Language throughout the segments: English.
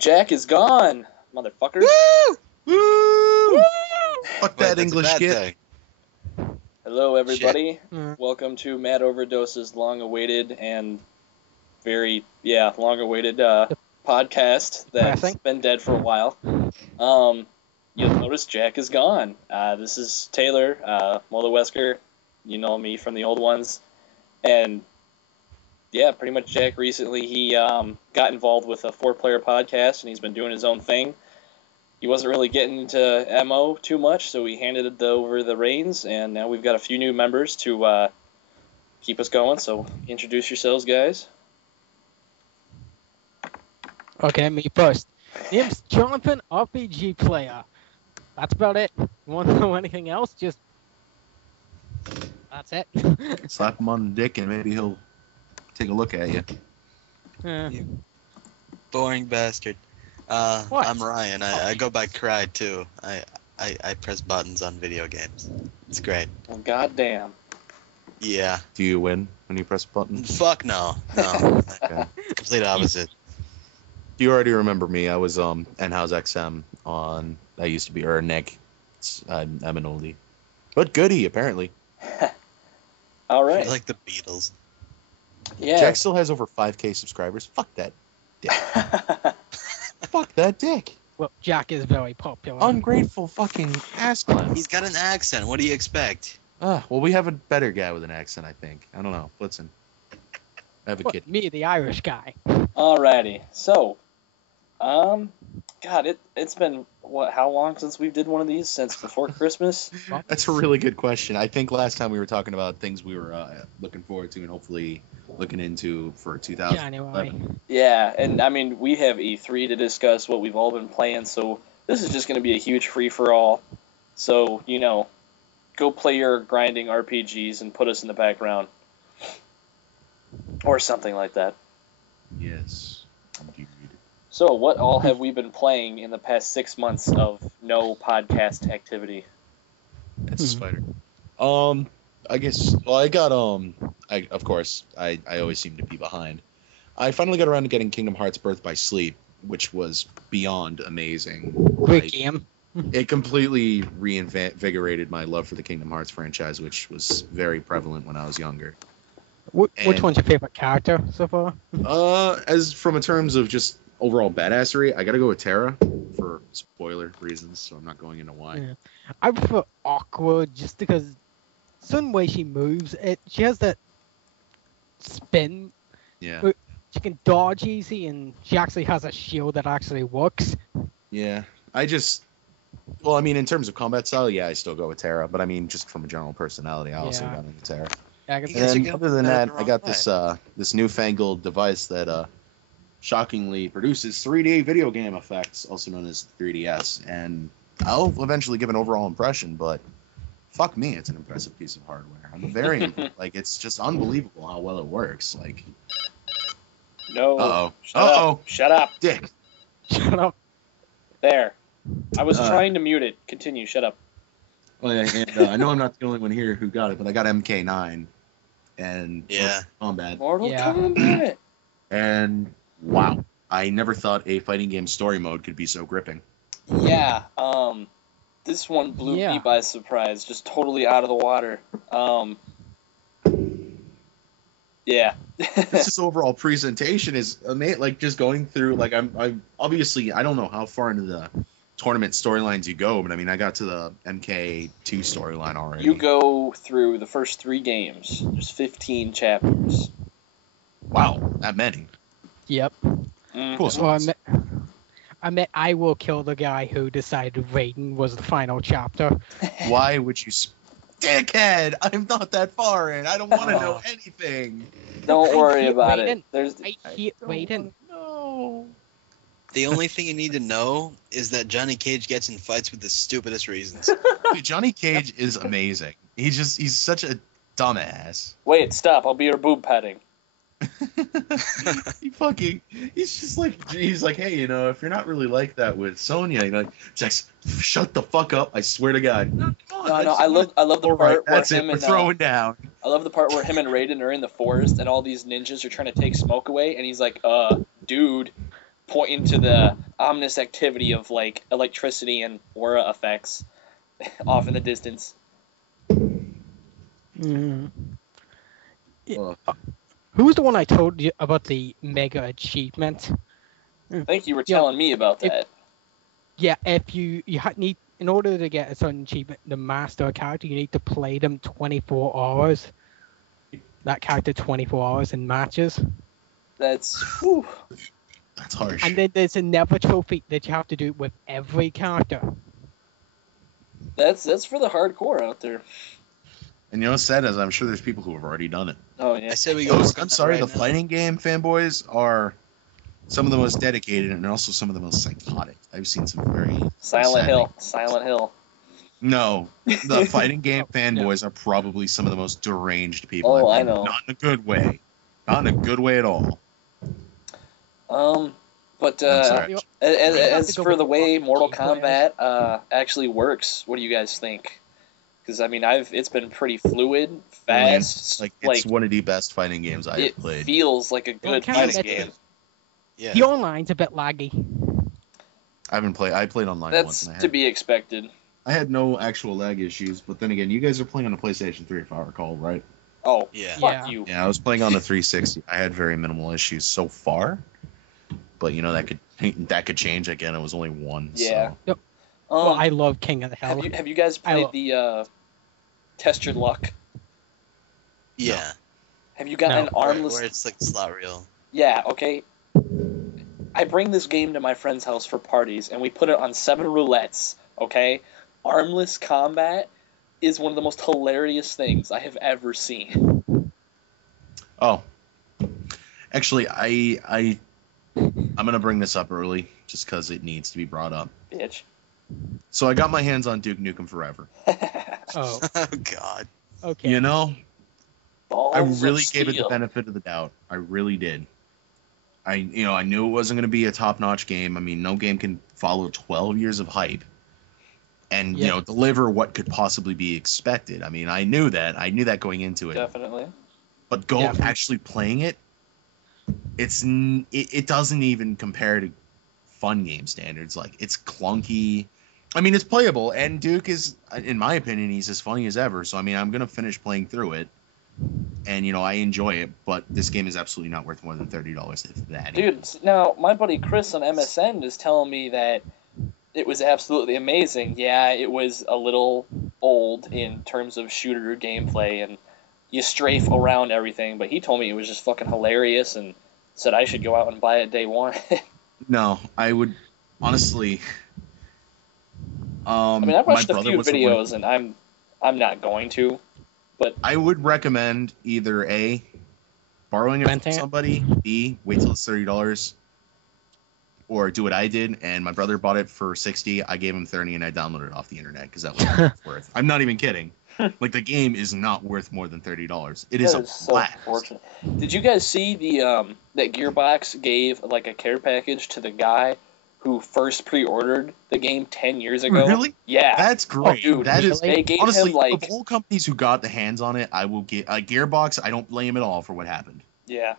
Jack is gone, motherfucker. Woo! Woo! Fuck that English shit. Thing. Hello, everybody. Mm. Welcome to Mad Overdose's long-awaited and long-awaited podcast that's Depressing. been dead for a while. You'll notice Jack is gone. This is Taylor, Mola Wesker. You know me from the old ones. And yeah, pretty much Jack recently, he got involved with a 4-player podcast, and he's been doing his own thing. He wasn't really getting into MO too much, so we handed over the reins, and now we've got a few new members to keep us going. So introduce yourselves, guys. Okay, me first. Name's Jonathan, RPG player. That's about it. You want to know anything else? Just... That's it. Slap him on the dick and maybe he'll take a look at you. You Boring bastard. What? I'm Ryan. I go by Cry too. I press buttons on video games. It's great. Well, goddamn. Yeah. Do you win when you press a button? Fuck no. No. Okay. Complete opposite. You already remember me. I was Nhouse XM on. I used to be Nick. I'm an oldie, but goodie apparently. All I right. like the Beatles. Yeah. Jack still has over 5K subscribers. Fuck that dick. Fuck that dick. Well, Jack is very popular. Ungrateful fucking ass clown. He's got an accent. What do you expect? Well, we have a better guy with an accent, I think. I don't know. Listen. I have a What, kid. me, the Irish guy. Alrighty. So, God, it's been how long since we did one of these? Since before Christmas? That's a really good question. I think last time we were talking about things we were looking forward to and hopefully looking into for 2011. January. Yeah, and I mean, we have E3 to discuss what we've all been playing, so this is just going to be a huge free-for-all. So, go play your grinding RPGs and put us in the background. Or something like that. Yes. Indeed. So, what all have we been playing in the past 6 months of no podcast activity? It's a spider. I guess. Well, I got of course, I always seem to be behind. I finally got around to getting Kingdom Hearts Birth by Sleep, which was beyond amazing. Great game. It completely reinvigorated my love for the Kingdom Hearts franchise, which was very prevalent when I was younger. Which And- one's your favorite character so far? As from in terms of just overall badassery, I gotta go with Terra for spoiler reasons, so I'm not going into why. Yeah. I prefer Aqua just because some way she moves, she has that spin. Yeah. But she can dodge easy, and she actually has a shield that actually works. Yeah. Well, I mean, in terms of combat style, yeah, I still go with Terra, but I mean, just from a general personality, I also Yeah. got into Terra. Yeah, I can You see guys are And getting other than that that, the I got wrong this newfangled device that shockingly produces 3D video game effects, also known as 3DS, and I'll eventually give an overall impression, but fuck me, it's an impressive piece of hardware. I'm very it's just unbelievable how well it works. Like, No. uh-oh, Shut up. uh-oh, Shut up. dick. Shut up. There. I was Uh. trying to mute it. Continue. Shut up. Oh, yeah, and I know I'm not the only one here who got it, but I got MK9 and Yeah. Combat, Mortal Yeah. Kombat. and wow, I never thought a fighting game story mode could be so gripping. Yeah. This one blew Yeah. me by surprise. Just totally out of the water. Yeah. This overall presentation is amazing. Like, just going through, like, I'm obviously, I don't know how far into the tournament storylines you go, but I mean, I got to the MK2 storyline already. You go through the first 3 games. There's 15 chapters. Wow, that many. Yep. Mhm. Cool. So I met I will kill the guy who decided Raiden was the final chapter. Why would you, dickhead? I'm not that far in. I don't want to know anything. Don't worry hate about Raiden. it. There's I hate Raiden. No. The only thing you need to know is that Johnny Cage gets in fights with the stupidest reasons. Dude, Johnny Cage is amazing. He's such a dumbass. Wait, stop. I'll be your boob petting. He's like, hey, if you're not really like that with Sonya, Jax, shut the fuck up. I swear to God. No, come on, No, I love the all right, part where that's it. him We're and throwing down. I love the part where him and Raiden are in the forest and all these ninjas are trying to take smoke away, and he's like, dude, pointing to the ominous activity of like electricity and aura effects off in the distance. Mm. Well, Who was the one I told you about the mega achievement? I think you were Yeah, telling me about if- that. Yeah, if you need, in order to get a certain achievement, the master a character, you need to play them 24 hours. That character 24 hours in matches. That's whew. that's harsh. And then there's another trophy that you have to do with every character. That's for the hardcore out there. And you know what's sad is I'm sure there's people who have already done it. Oh yeah. I say we go Those, work on I'm that sorry, right the now. fighting game fanboys are some of the most dedicated and also some of the most psychotic. I've seen some very Silent sad Hill. things. Silent Hill. No, the fighting game Oh, no. fanboys are probably some of the most deranged people. Oh, I've I met. know. Not in a good way. Not in a good way at all. But I'm sorry. as go for with the way RPG Mortal players. Kombat actually works, what do you guys think? Because I mean, it's been pretty fluid, Brilliant. fast. Like it's one of the best fighting games I have it played. feels like a Well, good it kinda fighting gets- game. Yeah. The online's a bit laggy. I haven't played. I played online once. That's And to be expected. I had no actual lag issues. But then again, you guys are playing on a PlayStation 3, if I recall, right? Oh, Yeah. fuck Yeah. you. Yeah, I was playing on the 360. I had very minimal issues so far. But you know that could change again. It was only one. Yeah. So. Well, I love King of the Hill. have you guys I played will- the Test Your Luck? Yeah. Have you got No. an armless? Where it's like slot reel. Yeah. Okay. I bring this game to my friend's house for parties, and we put it on 7 roulettes. Okay, armless combat is one of the most hilarious things I have ever seen. Oh. Actually, I'm gonna bring this up early just because it needs to be brought up. Bitch. So I got my hands on Duke Nukem Forever. Oh, Oh God. okay. You know, Balls I of really gave it the steel. benefit of the doubt. I really did. I knew it wasn't going to be a top-notch game. I mean, no game can follow 12 years of hype and Yeah. deliver what could possibly be expected. I mean, I knew that. I knew that going into it. Definitely. But Definitely. actually playing it, it doesn't even compare to fun game standards. Like, it's clunky. I mean, it's playable, and Duke is, in my opinion, he's as funny as ever. So I mean, I'm gonna finish playing through it, and I enjoy it. But this game is absolutely not worth more than $30. If that. Dude, now my buddy Chris on MSN is telling me that it was absolutely amazing. Yeah, it was a little old in terms of shooter gameplay, and you strafe around everything, but he told me it was just fucking hilarious and said I should go out and buy it day one. No, I would honestly. I mean, I've watched my a brother few was the one- videos, and I'm not going to. I would recommend either A, borrowing it from Renting it? somebody, B, wait till it's $30, or do what I did, and my brother bought it for $60. I gave him $30, and I downloaded it off the internet because that was what it was worth. I'm not even kidding. Like, the game is not worth more than $30. It is That a is so blast. unfortunate. Did you guys see the that Gearbox gave like a care package to the guy who first pre-ordered the game 10 years ago? Really? Yeah. That's great. dude, that is really? They gave honestly him like of all companies who got the hands on it. I will get Gearbox. I don't blame at all for what happened. yeah.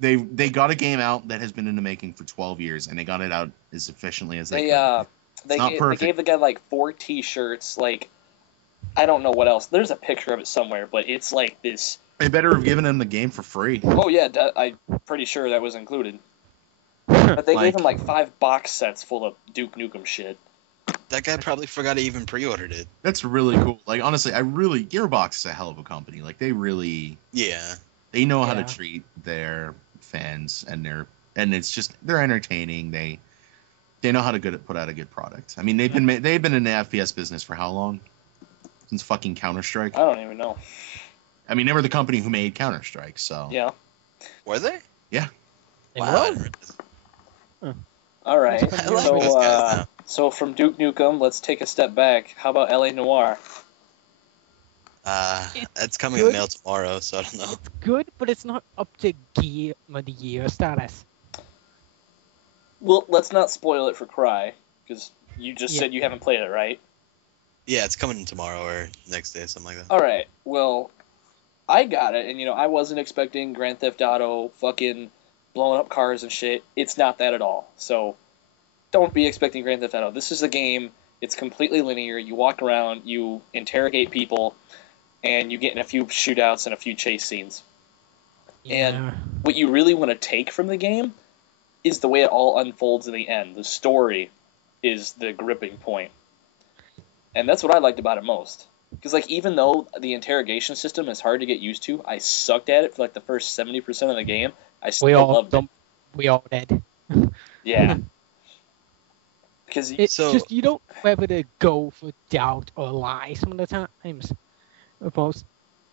They got a game out that has been in the making for 12 years, and they got it out as efficiently as they They could. they not gave, perfect. they gave the guy like 4 T-shirts. Like I don't know what else. There's a picture of it somewhere, but it's like this. They better have given him the game for free. Oh yeah, I'm pretty sure that was included. But they Like- gave him like 5 box sets full of Duke Nukem shit. That guy probably forgot he even pre-ordered it. That's really cool. Like honestly, Gearbox is a hell of a company. Like they Yeah. know how to Yeah. treat their fans, and they're entertaining. They know how to put out a good product. I mean, they've been in the FPS business for how long? Since fucking Counter-Strike. I don't even know. I mean, they were the company who made Counter-Strike, so Yeah. Were they? They Wow. were? I didn't realize. All right. I like So those guys now. so from Duke Nukem, let's take a step back. How about LA Noire? It's coming in good. the mail tomorrow, so I don't know. Good, but it's not up to Game of the Year status. Well, let's not spoil it for Cry, because you just Yeah. said you haven't played it, right? Yeah, it's coming in tomorrow or next day, something like that. All right. Well, I got it, and I wasn't expecting Grand Theft Auto fucking blowing up cars and shit. It's not that at all. So don't be expecting Grand Theft Auto. This is a game. It's completely linear. You walk around, you interrogate people, and you get in a few shootouts and a few chase scenes. And what you really want to take from the game is the way it all unfolds in the end. The story is the gripping point. And that's what I liked about it most. Because, like, even though the interrogation system is hard to get used to, I sucked at it for, like, the first 70% of the game. I still loved it. We all did. Yeah. Because it's just, you don't know whether to go for doubt or lie some of the times. Most.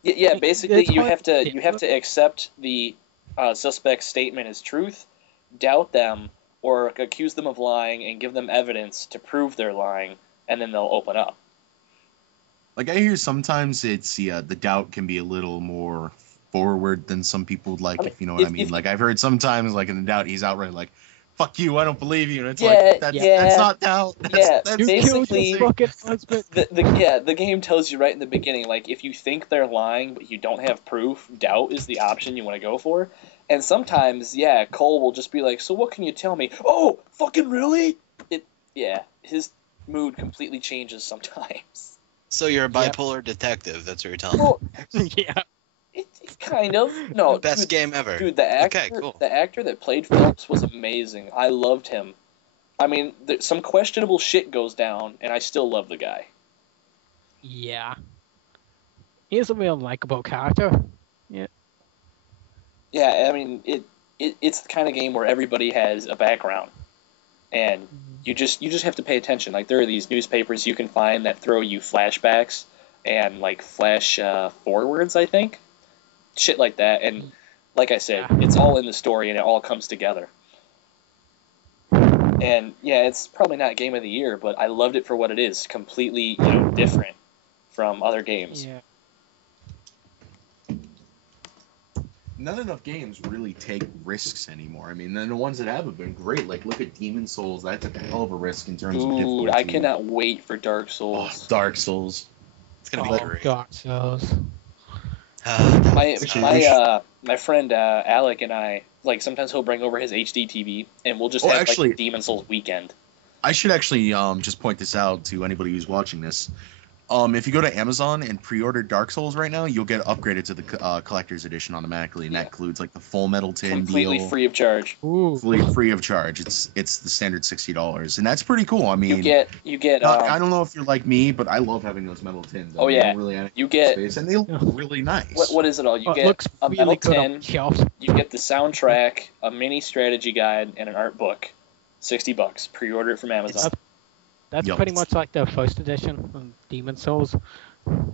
Yeah, basically, you have to accept the suspect's statement as truth, doubt them, or accuse them of lying and give them evidence to prove they're lying, and then they'll open up. Like, I hear sometimes it's the doubt can be a little more forward than some people would like, if you know what I mean. Like, I've heard sometimes, like, in the doubt, he's outright like, fuck you, I don't believe you. And it's that's not doubt. That's basically the game tells you right in the beginning, like, if you think they're lying but you don't have proof, doubt is the option you want to go for. And sometimes, Cole will just be like, so what can you tell me? Oh, fucking really? His mood completely changes sometimes. So you're a bipolar detective, that's what you're telling me. Yeah. It kind of. No, best game ever. Dude, the actor that played Phillips was amazing. I loved him. I mean, some questionable shit goes down, and I still love the guy. Yeah. He's a real likable character. Yeah. Yeah, I mean, it's the kind of game where everybody has a background, and you just have to pay attention. Like, there are these newspapers you can find that throw you flashbacks and, like, flash forwards, I think. Shit like that, and like I said, it's all in the story and it all comes together. And it's probably not game of the year, but I loved it for what it is, completely different from other games. Yeah. Not enough games really take risks anymore. I mean, then the ones that have been great. Like, look at Demon Souls. That took a hell of a risk in terms of difficulty. I cannot wait for Dark Souls. Oh, Dark Souls. It's gonna be great. Dark Souls. My friend Alec and I, like, sometimes he'll bring over his HD TV and we'll just have like a Demon Souls weekend. I should actually just point this out to anybody who's watching this. If you go to Amazon and pre-order Dark Souls right now, you'll get upgraded to the collector's edition automatically, and that includes like the Full Metal Tin completely deal. Free of charge. Free of charge. It's the standard $60, and that's pretty cool. I mean, you get. I don't know if you're like me, but I love having those metal tins. Oh yeah, you get space, and they look really nice. What is it all? You get a metal tin. You get the soundtrack, a mini strategy guide, and an art book. $60. Pre-order it from Amazon. That's pretty much like the first edition of Demon Souls. You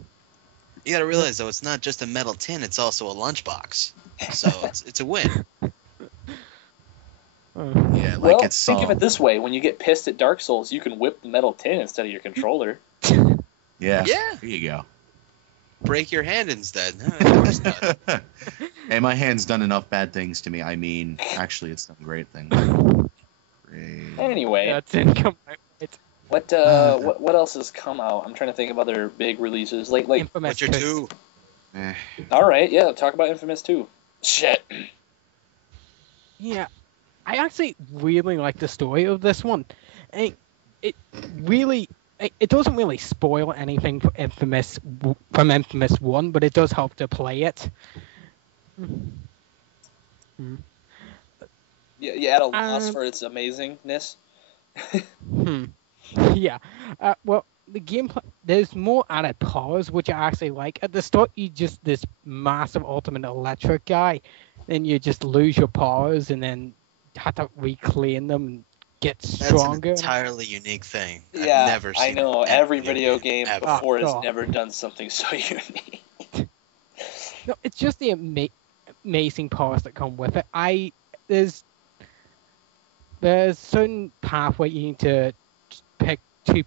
gotta realize, though, it's not just a metal tin, it's also a lunchbox. So it's a win. Yeah, like, well, it's think of it this way. When you get pissed at Dark Souls, you can whip the metal tin instead of your controller. Yeah. There you go. Break your hand instead. No, of course not. Hey, my hand's done enough bad things to me. I mean, actually, it's done great things. Great. Anyway. That's income. What else has come out? I'm trying to think of other big releases. Like Infamous 2. All right, talk about Infamous 2. Shit. Yeah, I actually really like the story of this one. It doesn't really spoil anything from Infamous 1, but it does help to play it. Yeah, at a loss for its amazingness. Yeah. Well, the gameplay, there's more added powers, which I actually like. At the start, you just this massive ultimate electric guy, then you just lose your powers and then have to reclaim them and get stronger. That's an entirely unique thing. Yeah, I've never seen I know. Every video game ever. before has never done something so unique. No, it's just the amazing powers that come with it. There's certain pathway you need to pick two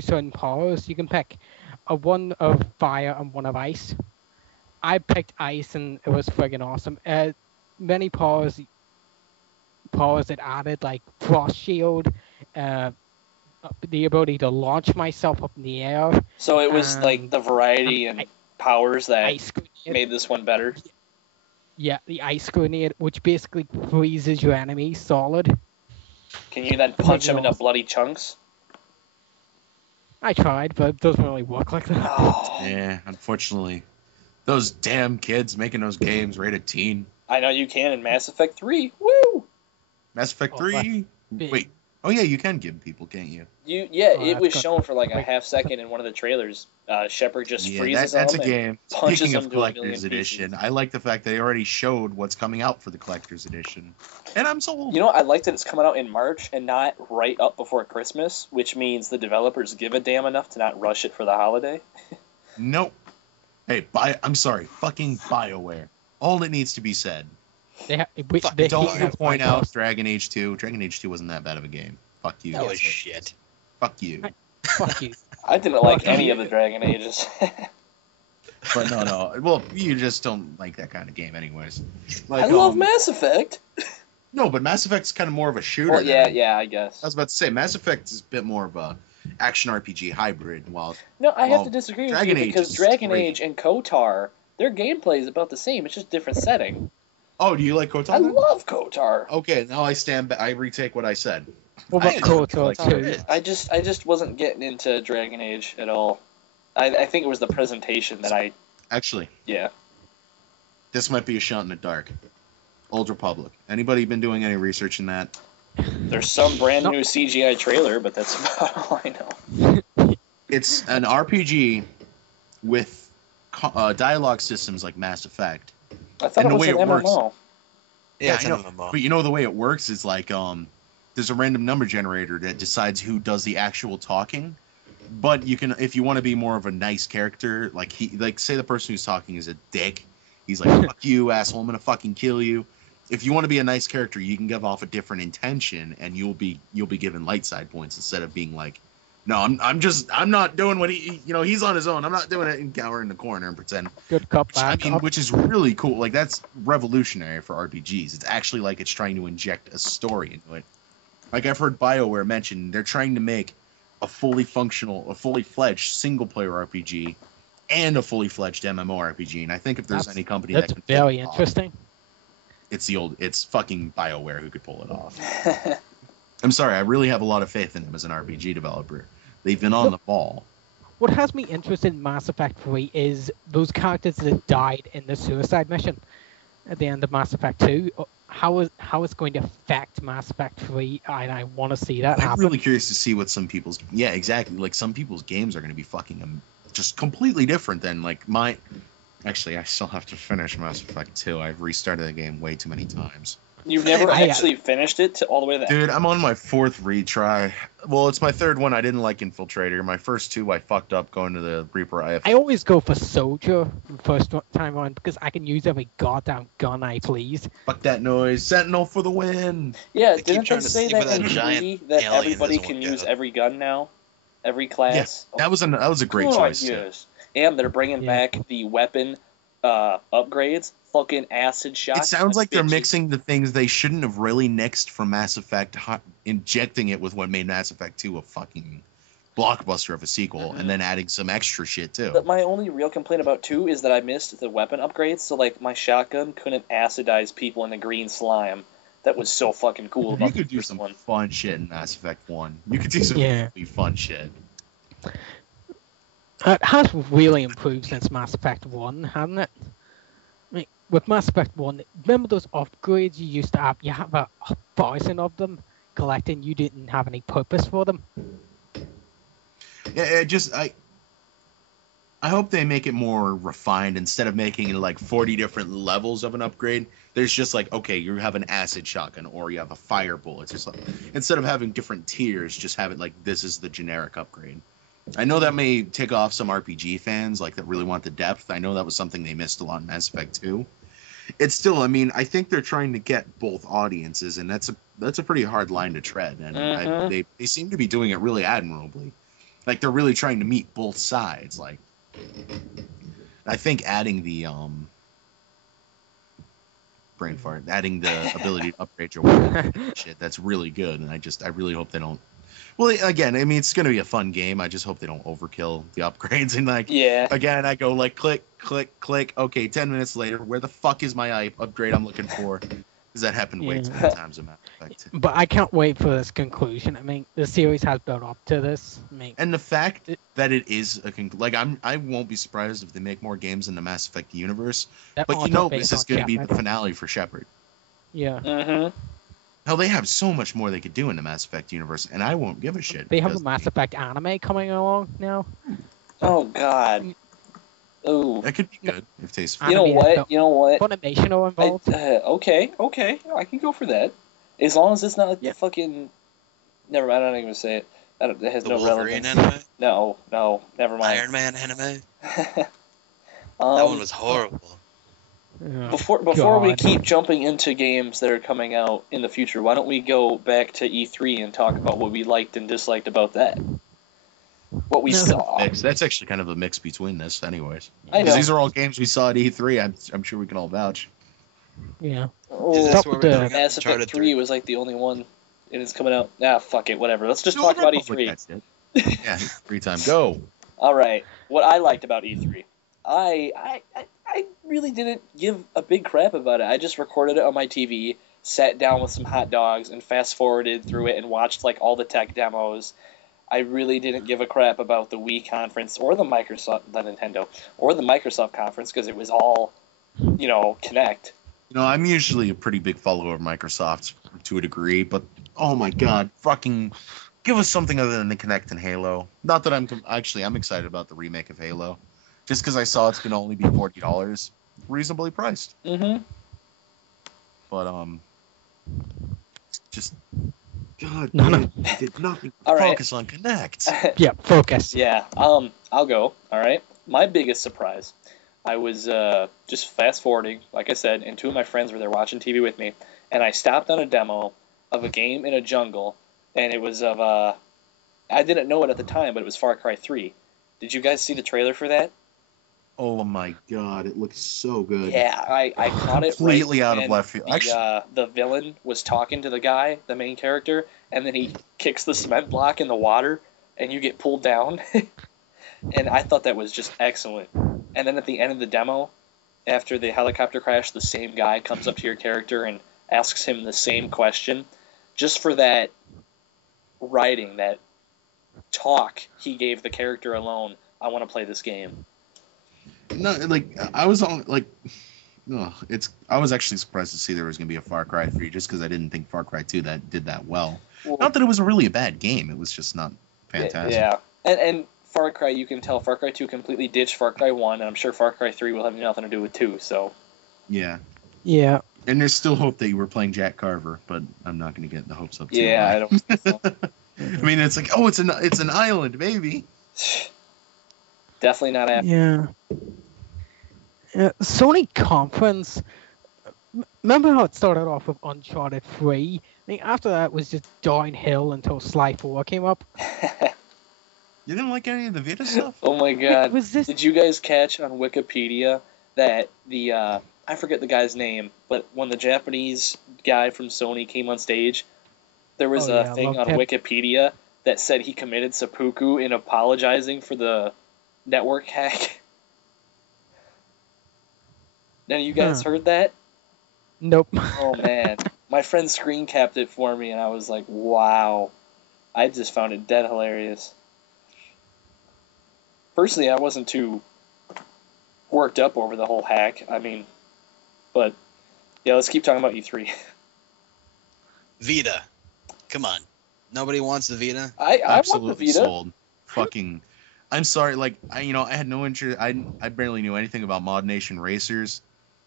certain powers. You can pick one of fire and one of ice. I picked ice and it was friggin' awesome. Many powers that added, like frost shield, the ability to launch myself up in the air. So it was like the variety and powers that made this one better. Yeah, the ice grenade, which basically freezes your enemy solid. Can you then punch them into bloody chunks? I tried, but it doesn't really work like that. Oh, Yeah, unfortunately. Those damn kids making those games rated teen. I know you can in Mass Effect 3. Woo! Mass Effect 3? Wait. Oh, yeah, you can give people, can't you? It was shown for like a half second in one of the trailers. Shepard just freezes that's a them game. and punches Speaking them of to a million Collector's Edition, pieces. I like the fact they already showed what's coming out for the Collector's Edition. And I'm sold. You know, I like that it's coming out in March and not right up before Christmas, which means the developers give a damn enough to not rush it for the holiday. Nope. Hey, I'm sorry, fucking BioWare. All that needs to be said. Don't you point out Dragon Age 2. Dragon Age 2 wasn't that bad of a game. Fuck you. That was shit. Fuck you. Fuck you. I didn't like any of the Dragon Ages. But no. Well, you just don't like that kind of game anyways. Like, I love Mass Effect. No, but Mass Effect's kind of more of a shooter. Well, yeah, I guess. I was about to say, Mass Effect is a bit more of a action RPG hybrid, No, I have to disagree with Dragon you Age because is Dragon great. Age and KOTOR, their gameplay is about the same. It's just different setting. Oh, do you like KOTOR? I love KOTOR. Okay, now I stand back. I retake what I said. What about KOTOR KOTOR 2? I just wasn't getting into Dragon Age at all. I think it was the presentation that Actually, yeah. this might be a shot in the dark. Old Republic. Anybody been doing any research in that? There's some brand new CGI trailer, but that's about all I know. It's an RPG with dialogue systems like Mass Effect. I thought And it the was way an it works- MMO. Yeah, I know, but you know the way it works is like there's a random number generator that decides who does the actual talking. But you can, if you want to be more of a nice character, say the person who's talking is a dick. He's like, "Fuck you, asshole! I'm gonna fucking kill you." If you want to be a nice character, you can give off a different intention, and you'll be given light side points instead of being like, "No, I'm not doing what he's on his own. I'm not doing it," and cower in the corner and pretend. Good cop, bad cop. Which is really cool. Like that's revolutionary for RPGs. It's actually like it's trying to inject a story into it. Like I've heard BioWare mention, they're trying to make a fully fledged single player RPG and a fully fledged MMORPG. And I think if there's any company that that's can pull very it off, interesting. it's fucking BioWare who could pull it off. I'm sorry, I really have a lot of faith in them as an RPG developer. They've been on the ball. What has me interested in Mass Effect 3 is those characters that died in the suicide mission at the end of Mass Effect 2. How it's going to affect Mass Effect 3, and I want to see that happen. I'm really curious to see what some people's... Yeah, exactly. Like, some people's games are going to be fucking just completely different than, like, my... Actually, I still have to finish Mass Effect 2. I've restarted the game way too many times. You've never actually finished it all the way to the end? Dude, I'm on my 4th retry. Well, it's my 3rd one. I didn't like Infiltrator. My first 2, I fucked up going to the Reaper. I always go for Soldier the first time around because I can use every goddamn gun I please. Fuck that noise. Sentinel for the win. Yeah, keep didn't they trying to say see that where in that giant 3 that alien everybody is can and use what every gun now? Every class? Yeah, that was a great choice. Yes. And they're bringing back the weapon upgrades. Fucking acid shots. It sounds like they're bitches. mixing the things they shouldn't have really nixed from Mass Effect, injecting it with what made Mass Effect 2 a fucking blockbuster of a sequel, and then adding some extra shit too. But my only real complaint about 2 is that I missed the weapon upgrades. So like my shotgun couldn't acidize people in the green slime. That was so fucking cool. You could do some fun shit in Mass Effect 1. You could do some really fun shit. It has really improved since Mass Effect 1, hasn't it? I mean, with Mass Effect 1, remember those upgrades you used to have? You have 1,000 of them collecting, you didn't have any purpose for them. Yeah, I hope they make it more refined instead of making it like 40 different levels of an upgrade. There's just like, okay, you have an acid shotgun or you have a fire bullet. It's just like, instead of having different tiers, just have it like this is the generic upgrade. I know that may tick off some RPG fans like that really want the depth. I know that was something they missed a lot in Mass Effect 2. It's still, I mean, I think they're trying to get both audiences, and that's a pretty hard line to tread. And they seem to be doing it really admirably. Like they're really trying to meet both sides. Like I think adding the brain fart, adding the ability to upgrade your weapon, shit, that's really good. And I really hope they don't Well, again, I mean, it's gonna be a fun game. I just hope they don't overkill the upgrades and like. Yeah. Again, I go like click, click, click. Okay, 10 minutes later, where the fuck is my upgrade I'm looking for? Because that happened way too many times in Mass Effect. But I can't wait for this conclusion. I mean, the series has built up to this. I mean, And the fact that it is like I won't be surprised if they make more games in the Mass Effect universe. that But you auto know, based this is on going to be the Shepard. finale for Shepard. Yeah. Mm-hmm. Hell, they have so much more they could do in the Mass Effect universe, and I won't give a shit. They have a because Mass Effect anime coming along now. Oh God. Ooh. that could be good if tastes. You know Anime is what? built- You know what? Funimation are involved. Okay. I can go for that. As long as it's not like Yeah. the fucking. Never mind. I'm not even gonna say it. It has The no Wolverine relevance. anime, No. Never mind. Iron Man anime. That Um, one was horrible. Yeah. Before we God. keep jumping into games that are coming out in the future, why don't we go back to E3 and talk about what we liked and disliked about that? What we No. saw. Mix. That's actually kind of a mix between this, anyways. I know. Because these are all games we saw at E3. I'm sure we can all vouch. Yeah. Oh, Is this Stop where with we're the- doing Mass Effect Uncharted 3 was like the only one, and it's coming out. Ah, fuck it, whatever. Let's just talk about E3. That's it. Yeah, free time. Go. All right. What I liked about E3, I really didn't give a big crap about it. I just recorded it on my TV, sat down with some hot dogs, and fast forwarded through it and watched like all the tech demos. I really didn't give a crap about the Wii conference or the Nintendo or the Microsoft conference because it was all, Kinect. You know, I'm usually a pretty big follower of Microsoft to a degree, but oh my god, fucking give us something other than the Kinect and Halo. Not that I'm excited about the remake of Halo, just because I saw it's gonna only be $40, reasonably priced. Mm-hmm. But just God, No, damn, I did nothing. All right. Focus on Kinect. Yeah. Focus. Yeah, I'll go. All right. My biggest surprise, I was just fast forwarding, like I said, and two of my friends were there watching TV with me, and I stopped on a demo of a game in a jungle, and it was of I didn't know it at the time, but it was Far Cry 3. Did you guys see the trailer for that? Oh my god, it looks so good. Yeah, I caught it Completely right out of when left field. The villain was talking to the guy, the main character, and then he kicks the cement block in the water, and you get pulled down. And I thought that was just excellent. And then at the end of the demo, after the helicopter crash, the same guy comes up to your character and asks him the same question. Just for that writing, that talk he gave the character alone, I want to play this game. No, like I was on like, no, I was actually surprised to see there was gonna be a Far Cry 3 just because I didn't think Far Cry 2 did that well. Not that it was really a bad game, it was just not fantastic. Yeah, and Far Cry, you can tell Far Cry 2 completely ditched Far Cry 1, and I'm sure Far Cry 3 will have nothing to do with 2. So Yeah. Yeah. And there's still hope that you were playing Jack Carver, but I'm not gonna get the hopes up too yeah, high. I don't think so. I mean, it's like, oh, it's an island, maybe. Definitely not happening. Yeah. Sony conference. Remember how it started off with Uncharted 3? I think after that it was just downhill until Sly 4 came up. You didn't like any of the Vita stuff? Oh my god. Was this? Did you guys catch on Wikipedia that the, I forget the guy's name, but when the Japanese guy from Sony came on stage, there was Oh, a yeah, thing loved on him. Wikipedia that said he committed seppuku in apologizing for the network hack. None of you guys heard that? Nope. Oh man. My friend screen capped it for me and I was like, wow. I just found it dead hilarious. Personally, I wasn't too worked up over the whole hack. I mean, but yeah, let's keep talking about E E3. Vita. Come on. Nobody wants the Vita. I want the Absolutely Vita. sold. Fucking, I'm sorry. Like I had no interest. I barely knew anything about Mod Nation Racers.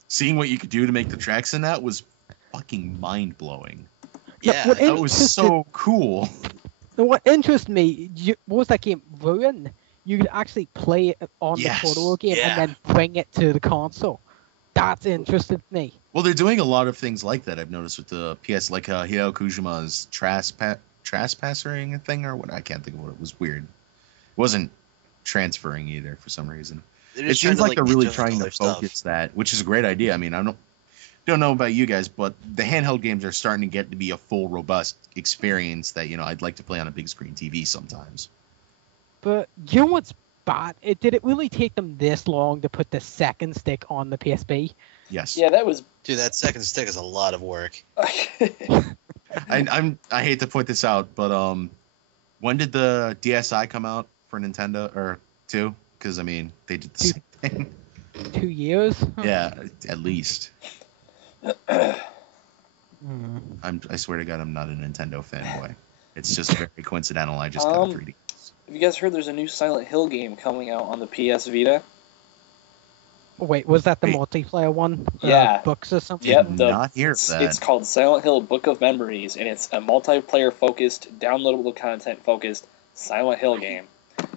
Seeing what you could do to make the tracks in that was fucking mind blowing. Yeah. what That was so cool. What interests me, what was that game? Ruin? You could actually play it on Yes, the photo game yeah. and then bring it to the console. That's interested me. Well, they're doing a lot of things like that. I've noticed with the PS, like Hideo Kojima's Traspassering thing or what. I can't think of what it was. Weird. It wasn't transferring either for some reason. They're It just trying seems to, like they're really enjoy trying all to their stuff. focus that, which is a great idea. I mean, don't know about you guys, but the handheld games are starting to get to be a full, robust experience that I'd like to play on a big screen TV sometimes. But you know what's bad? Did it really take them this long to put the second stick on the PSP? Yes. Yeah, that was. Dude, that second stick is a lot of work. I hate to point this out, but when did the DSi come out for Nintendo or 2? Because I mean, they did the same thing. 2 years? Yeah, at least. Hmm. I swear to God, I'm not a Nintendo fanboy. It's just very coincidental. I just got a 3D. Have you guys heard there's a new Silent Hill game coming out on the PS Vita? Wait, was that the Wait. multiplayer one? Yeah. Books or something? Yep, Did not hear that. It's called Silent Hill Book of Memories, and it's a multiplayer-focused, downloadable content-focused Silent Hill game. That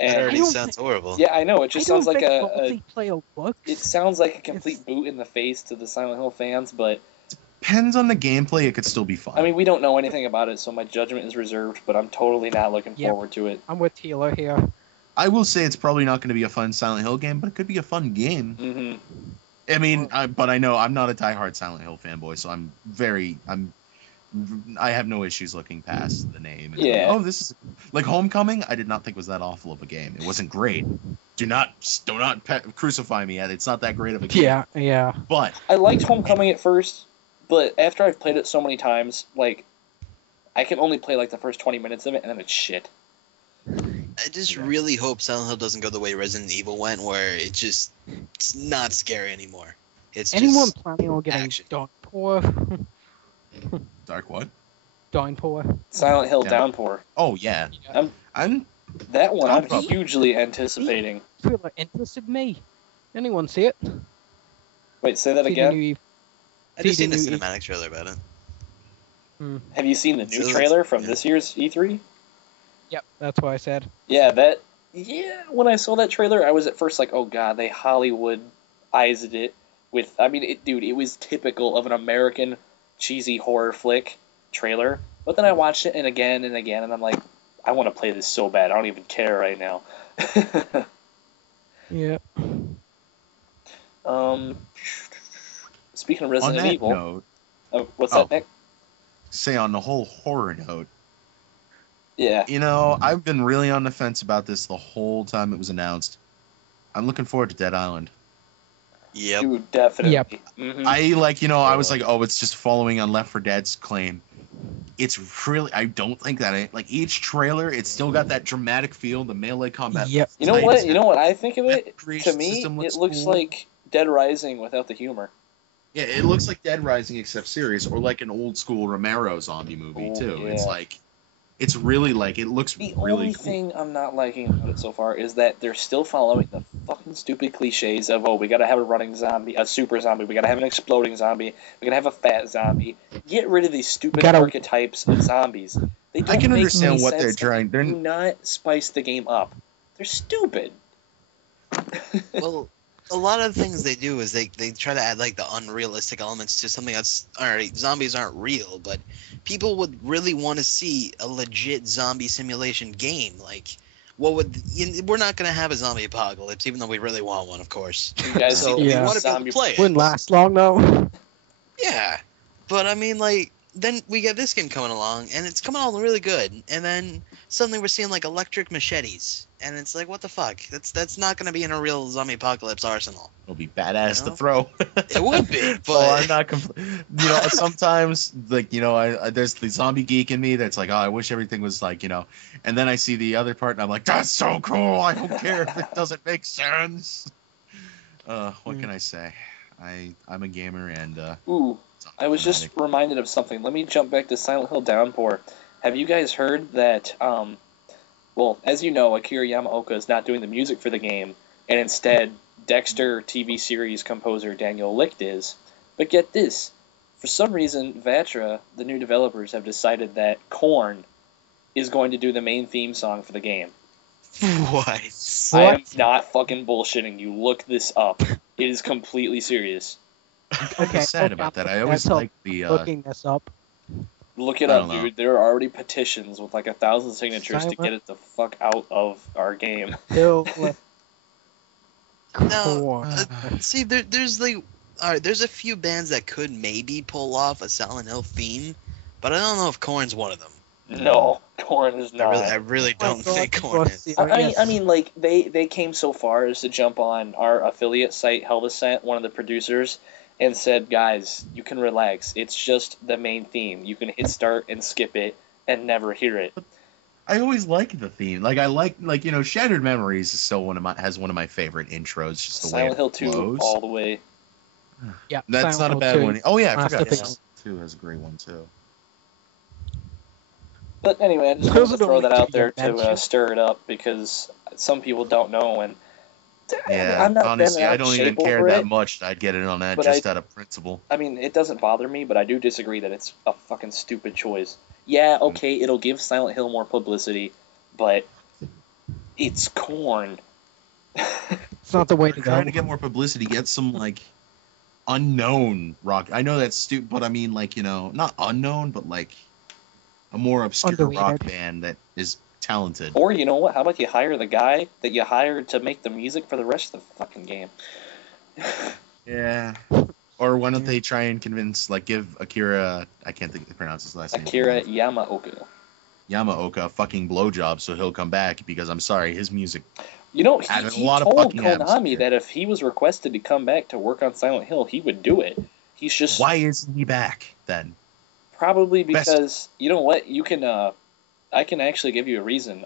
And already don't sounds horrible. yeah, I know it just I don't sounds like think a. multiplayer works. It sounds like a complete boot in the face to the Silent Hill fans, but Depends on the gameplay. It could still be fun. I mean, we don't know anything about it, so my judgment is reserved. But I'm totally not looking Yep. forward to it. I'm with Taylor here. I will say it's probably not going to be a fun Silent Hill game, but it could be a fun game. Hmm I mean, but I know I'm not a diehard Silent Hill fanboy, so I have no issues looking past the name. And Yeah. Oh, this is like Homecoming. I did not think was that awful of a game. It wasn't great. Do not crucify me. It's not that great of a game. Yeah. But I liked Homecoming at first, but after I've played it so many times, like, I can only play like the first 20 minutes of it, and then it's shit. I just really hope Silent Hill doesn't go the way Resident Evil went, where it's not scary anymore. It's Anyone just planning on getting action. Downpour? Dark what? Downpour. Silent Hill Yeah. Downpour. Oh yeah. I'm That one I'm Probably. hugely anticipating. Trailer interested me. Anyone see it? Wait, say that See the again? new- I just seen the see the new- cinematic trailer about it. Have you seen the new So trailer from yeah. this year's E3? Yep, that's what I said. Yeah, when I saw that trailer, I was at first like, oh god, they Hollywoodized it with, I mean, it was typical of an American cheesy horror flick trailer. But then I watched it and again, and I'm like, I want to play this so bad, I don't even care right now. Yeah. Speaking of on Resident that Evil, note. what's Oh. that, Nick? Say on the whole horror note. Yeah. I've been really on the fence about this the whole time it was announced. I'm looking forward to Dead Island. Yep. Dude, definitely. Yep. Mhm. I was like, oh, it's just following on Left 4 Dead's claim. It's really, I don't think that like each trailer, it's still got that dramatic feel, the melee combat. Yep. You know what? You know what I think of it? Creation To me, system it looks looks cool. like Dead Rising without the humor. Yeah, it looks like Dead Rising except serious, or like an old school Romero zombie movie Oh, too. yeah. It's like, it's really like it looks The really only cool. thing I'm not liking about it so far is that they're still following the fucking stupid cliches of, oh, we gotta have a running zombie, a super zombie, we gotta have an exploding zombie, we gotta have a fat zombie. Get rid of these stupid Gotta- archetypes of zombies. They don't I can make understand any what they're sense, and trying. they They're do not spice the game up. They're stupid. Well, a lot of the things they do is they try to add like the unrealistic elements to something that's alright. Zombies aren't real, but people would really want to see a legit zombie simulation game. Like, we're not gonna have a zombie apocalypse, even though we really want one, of course. You guys So see we Yeah. want to be able zombie to play it. Wouldn't last long though. Yeah, but I mean, like, then we get this game coming along, and it's coming along really good, and then suddenly we're seeing like electric machetes, and it's like, what the fuck? That's not gonna be in a real zombie apocalypse arsenal. It'll be badass You know? to throw. It would be, but Oh, I'm not. Sometimes like there's the zombie geek in me that's like, oh, I wish everything was like and then I see the other part and I'm like, that's so cool. I don't care if it doesn't make sense. What can I say? I'm a gamer and Ooh, I was just fanatic. reminded of something. Let me jump back to Silent Hill Downpour. Have you guys heard that, well, as you know, Akira Yamaoka is not doing the music for the game, and instead Dexter TV series composer Daniel Licht is. But get this, for some reason, Vatra, the new developers, have decided that Korn is going to do the main theme song for the game. what? I am What? not fucking bullshitting you. Look this up. It is completely serious. I'm kind of sad about that. I always That's all- like the Looking this up. Look it I up, don't know. dude. There are already petitions with like 1,000 signatures to Silent- get it the fuck out of our game. Still No, Corn. See, there's like all right, there's a few bands that could maybe pull off a Silent Hill theme, but I don't know if Korn's one of them. No, Korn is not. I really Oh my don't God, think you Korn are is. serious. I mean, like they came so far as to jump on our affiliate site, Hell Descent, one of the producers, and said, "Guys, you can relax. It's just the main theme. You can hit start and skip it and never hear it." I always like the theme. Like I like Shattered Memories is still one of my favorite intros. Just the way Silent it Hill 2 flows. all the way. Yeah, That's Silent not a Hill bad 2, one. Oh yeah, I forgot. masterpiece. Silent Hill 2 has a great one too. But anyway, I just Those wanted are to the throw only that out two there you to mentioned. stir it up because some people don't know, and Yeah, I'm not honestly, bent I out don't shape even care over that it. much. I'd get it on that But just out of principle. I mean, it doesn't bother me, but I do disagree that it's a fucking stupid choice. Yeah, okay, it'll give Silent Hill more publicity, but it's Korn. It's not the way to go. Trying to get more publicity, get some like unknown rock. I know that's stupid, but I mean like not unknown, but like a more obscure rock Underrated. band that is talented. Or you know what? How about you hire the guy that you hired to make the music for the rest of the fucking game? Yeah. Or why don't they try and give Akira, I can't think pronounce his last name. Akira Yamaoka. a fucking blowjob so he'll come back because I'm sorry, his music. You know, Added he a lot of told fucking Konami atmosphere. that if he was requested to come back to work on Silent Hill, he would do it. He's just Why isn't he back then? probably Best- because you know what? You can I can actually give you a reason.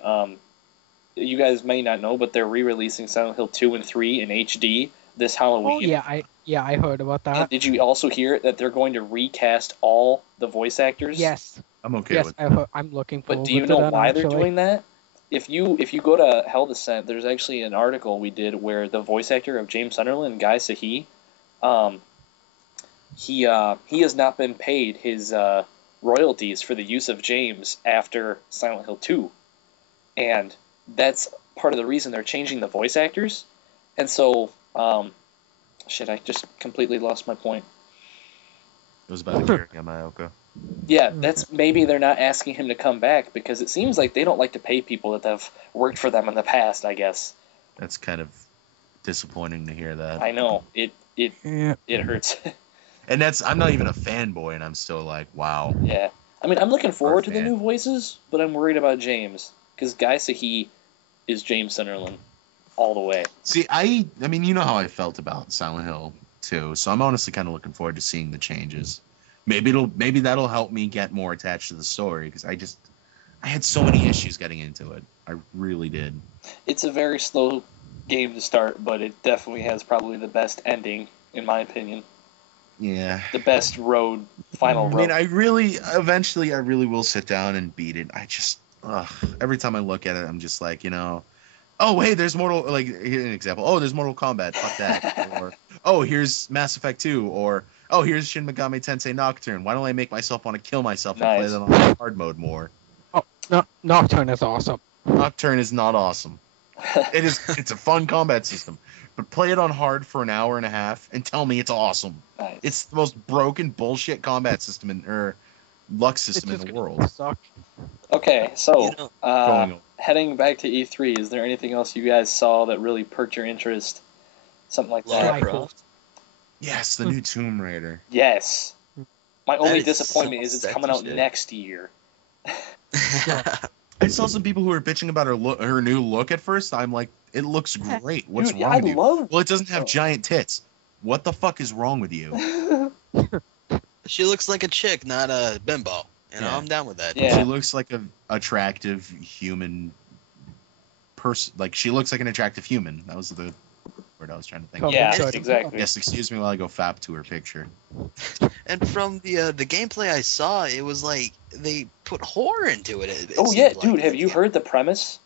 You guys may not know, but they're re-releasing Silent Hill 2 and 3 in HD this Halloween. Oh yeah, I heard about And that. did you also hear that they're going to recast all the voice actors? Yes, I'm okay yes, with I'm looking forward But do you to know that, why they're actually. doing that? If you go to Hell Descent, there's actually an article we did where the voice actor of James Sunderland, Guy Sahi, he has not been paid his royalties for the use of James after Silent Hill 2, and that's part of the reason they're changing the voice actors. And so, shit, I just completely lost my point. it was about Akira Yamaoka. Yeah, that's maybe they're not asking him to come back because it seems like they don't like to pay people that have worked for them in the past, I guess. That's kind of disappointing to hear that. I know. It Yeah. hurts. And I'm not even a fanboy, and I'm still like, wow. Yeah. I mean, I'm looking forward to the fan. new voices, but I'm worried about James because Guy Sahi is James Sunderland all the way. See, I mean, you know how I felt about Silent Hill 2, so I'm honestly kind of looking forward to seeing the changes. Maybe that'll help me get more attached to the story because I had so many issues getting into it. I really did. It's a very slow game to start, but it definitely has probably the best ending, in my opinion. Yeah. The best final I road. mean, eventually I really will sit down and beat it. Every time I look at it, I'm just like, oh, hey, there's here's an example. Oh, there's Mortal Kombat. Fuck that. Or, oh, here's Mass Effect 2. Or, oh, here's Shin Megami Tensei Nocturne. Why don't I make myself want to kill myself and play Nice. that on hard mode more? Oh, no, Nocturne is awesome. Nocturne is not awesome. It's a fun combat system. But play it on hard for an hour and a half and tell me it's awesome. Nice. It's the most broken bullshit combat system or luck system in the world. Suck. Okay, so You Going on. heading back to E3, is there anything else you guys saw that really perked your interest? Something like Lara that? Croft. Yes, the new Tomb Raider. Yes. My only is disappointment some is it's sexy coming out shit. next year. I saw some people who were bitching about her new look at first. I'm like, it looks great. What's Dude, wrong I with you? love. Well, it doesn't have Oh. giant tits. What the fuck is wrong with you? She looks like a chick, not a bimbo. Yeah. I'm down with that. Yeah. She looks like an attractive human person. Like, she looks like an attractive human. That was the word I was trying to think of. Yeah, Sorry. exactly. Yes, excuse me while I go fap to her picture. And from the gameplay I saw, it was like they put horror into it. Oh yeah, seemed like. dude, have you heard the premise?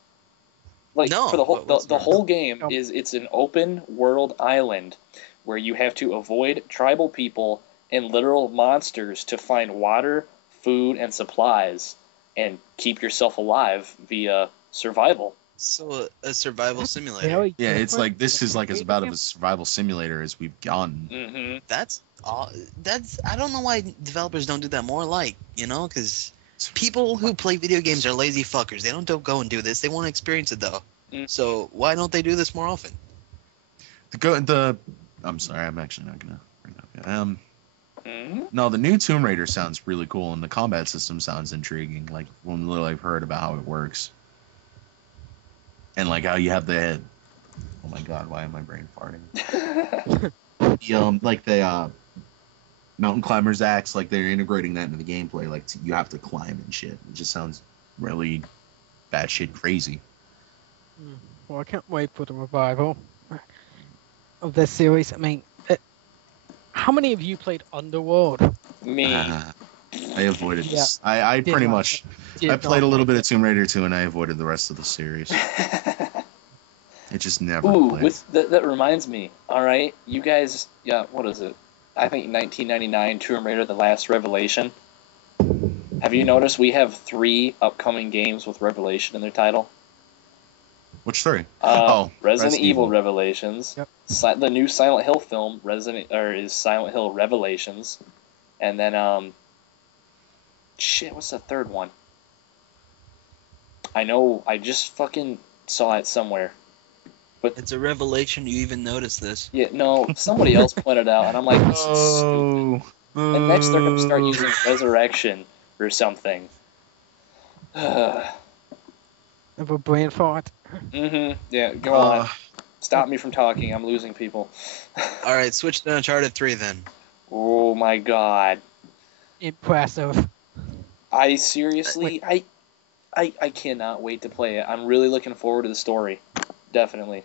Like No, for the whole what's the the- whole game No. is it's an open world island where you have to avoid tribal people and literal monsters to find water, food, and supplies and keep yourself alive via survival. So a survival simulator. Very Yeah, it's different. like this is like as about a survival simulator as we've gotten. Mm-hmm. That's all. That's I don't know why developers don't do that more. Because people who play video games are lazy fuckers. They don't go and do this. They want to experience it though. Mm. So why don't they do this more often? I'm sorry, I'm actually not gonna No, the new Tomb Raider sounds really cool, and the combat system sounds intriguing. Like when little I've heard about how it works, and like how you have the. Oh my God! Why am my brain farting? Like the mountain climbers axe, like they're integrating that into the gameplay. Like you have to climb and shit. It just sounds really batshit crazy. Well, I can't wait for the revival of this series. I mean, how many of you played Underworld? Me. I avoided this. I Did pretty like much. it. I Did played a not little like bit it. of Tomb Raider 2, and I avoided the rest of the series. It just never Ooh, played. that reminds me. All right, you guys. Yeah, what is it? I think 1999 Tomb Raider: The Last Revelation. Have you noticed we have 3 upcoming games with Revelation in their title? Which 3? Resident Evil Revelations. Yep. The new Silent Hill film is Silent Hill Revelations, and then shit, what's the third one? I know, I just fucking saw it somewhere. But It's a revelation you even noticed this. yeah, no, somebody else pointed out, and I'm like, this is stupid. And next they're gonna start using Resurrection or something. Of a brain fart. Yeah, go on. Stop me from talking. I'm losing people. All right, switch to Uncharted 3 then. Oh my God. Impressive. I seriously, I cannot wait to play it. I'm really looking forward to the story. Definitely.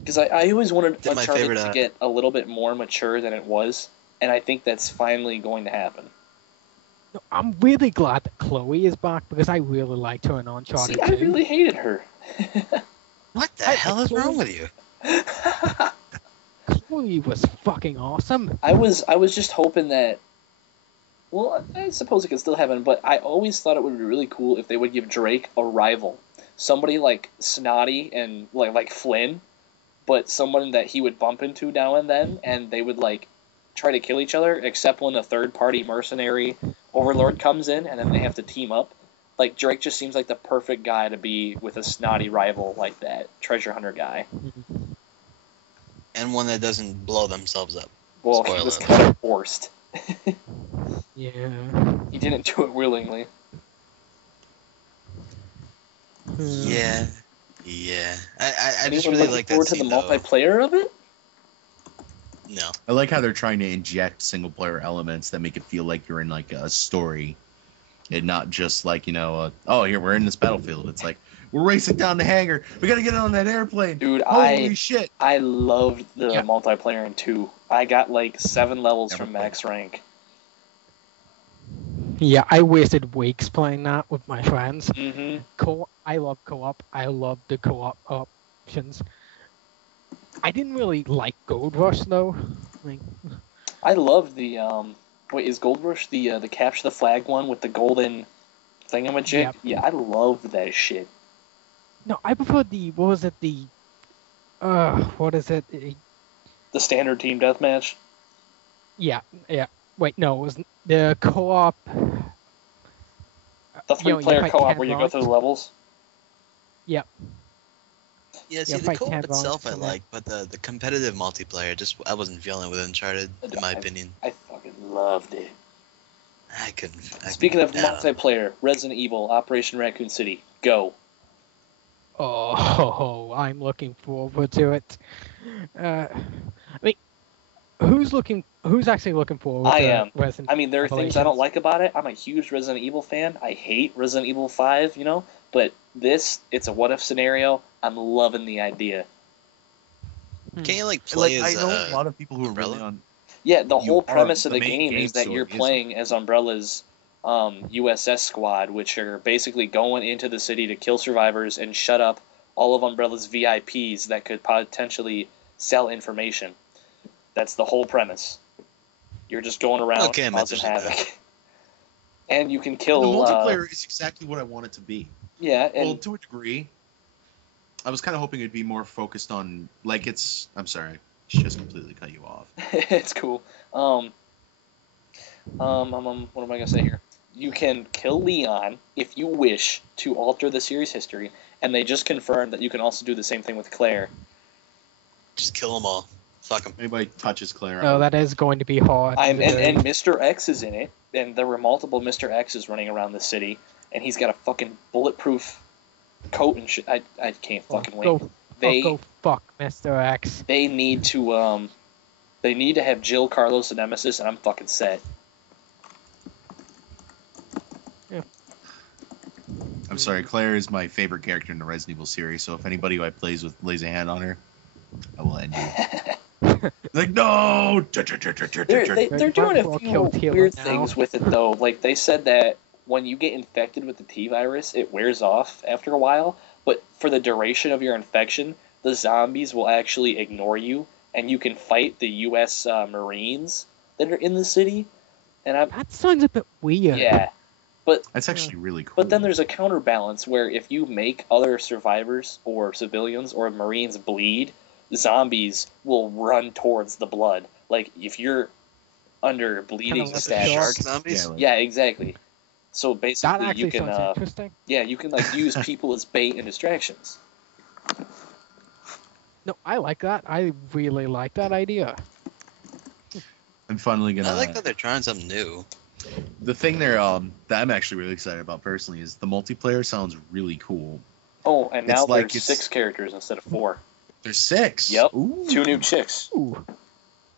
Because I always wanted Did my Uncharted favorite, to get a little bit more mature than it was, and I think that's finally going to happen. No, I'm really glad that Chloe is back because I really liked her in Uncharted See, I 2. really hated her. What the hell is wrong with you? Chloe was fucking awesome. I was just hoping that. Well, I suppose it could still happen, but I always thought it would be really cool if they would give Drake a rival, somebody like snotty and like Flynn, but someone that he would bump into now and then, and they would like try to kill each other, except when a third-party mercenary overlord comes in, and then they have to team up. Like Drake just seems like the perfect guy to be with a snotty rival like that treasure hunter guy. And one that doesn't blow themselves up. Well, Spoiler he was alert. kind of forced. Yeah. He didn't do it willingly. Yeah. I just Anyone really looking like forward that to the scene, though. multiplayer of it? No. I like how they're trying to inject single player elements that make it feel like you're in like a story, and not just like oh, here we're in this battlefield. It's like we're racing down the hangar. We gotta get on that airplane. Dude, Holy shit! I loved the Yeah. multiplayer in 2. I got like 7 levels Never from played max rank. Yeah, I wasted weeks playing that with my friends. Mm-hmm. I love co-op. I love the co-op options. I didn't really like Gold Rush though. I love the wait, is Gold Rush the capture the flag one with the golden thingamajig? Yep. Yeah, I love that shit. No, I prefer the what was it what is it? The standard team deathmatch. Yeah. Wait, no, it was the co-op. The 3-player fight co-op 10 where you go rounds. through the levels. Yep. Yeah, see, Yeah, the fight co-op 10 itself I rounds on like, but the competitive multiplayer, I wasn't feeling with Uncharted, in my opinion. I fucking loved it. I couldn't. Speaking of I don't know. multiplayer, Resident Evil, Operation Raccoon City, go. Oh, I'm looking forward to it. I mean, who's actually looking forward I to am. Resident I mean, there are things I don't Revelations? like about it. I'm a huge Resident Evil fan. I hate Resident Evil 5, but it's a what-if scenario. I'm loving the idea. Can't you play I as know a lot of people who are Umbrella? really on. Yeah, the You whole are- premise of the the main game game is that you're story is- playing as Umbrella's USS squad, which are basically going into the city to kill survivors and shut up all of Umbrella's VIPs that could potentially sell information. That's the whole premise. You're just going around Okay, I'm causing interested in havoc. And you can The kill... multiplayer is exactly what I want it to be. yeah, and... Well, to a degree. I was kind of hoping it'd be more focused on I'm sorry, I just completely cut you off. it's cool. What am I gonna say here? You can kill Leon if you wish to alter the series history, and they just confirmed that you can also do the same thing with Claire. Just kill them all. Fuck him. Anybody touches Claire. No, that is going to be hard. And to do. Mr. X is in it, and there were multiple Mr. X's running around the city, and he's got a fucking bulletproof coat and shit. I can't fucking wait. Go fuck Mr. X. They need to have Jill, Carlos, and Nemesis, and I'm fucking set. I'm sorry, Claire is my favorite character in the Resident Evil series, so if anybody who I plays with lays a hand on her, I will end you. Like, no! They're doing a few weird things with it, though. Like, they said that when you get infected with the T-virus, it wears off after a while, but for the duration of your infection, the zombies will actually ignore you, and you can fight the U.S. Marines that are in the city. And that sounds a bit weird. Yeah. But that's actually really cool. But then there's a counterbalance where if you make other survivors or civilians or Marines bleed, zombies will run towards the blood. Like, if you're under bleeding status. Shark zombies? Yeah, exactly. So basically, that you can interesting. Yeah, you can like use people as bait and distractions. No, I like that. I really like that idea. I'm finally gonna. I like that they're trying something new. The thing there, that I'm actually really excited about personally is the multiplayer sounds really cool. Oh, and now like there's 6 characters instead of 4. There's 6. Yep. Ooh. 2 new chicks. Ooh.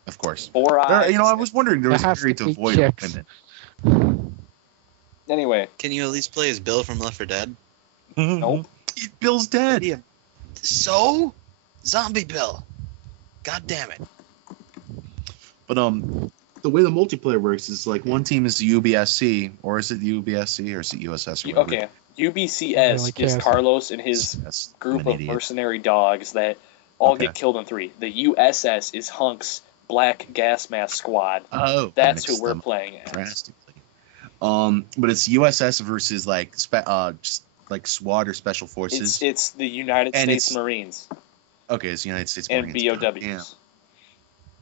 Of course. 4 eyes. I was wondering there was a period to avoid chicks. women. Anyway. Can you at least play as Bill from Left 4 Dead? Nope. Bill's dead. Yeah. So? Zombie Bill. God damn it. But the way the multiplayer works is like one team is the UBSC, or is it the UBSC, or is it USS? Or Okay, UBCS is Carlos and his group of mercenary dogs that all get killed in 3. The USS is Hunk's Black Gas Mask Squad. Oh, that's who we're playing as. Drastically. But it's USS versus like just like SWAT or Special Forces. It's the United States Marines. Okay, it's the United States and Marines. BOWs. Yeah.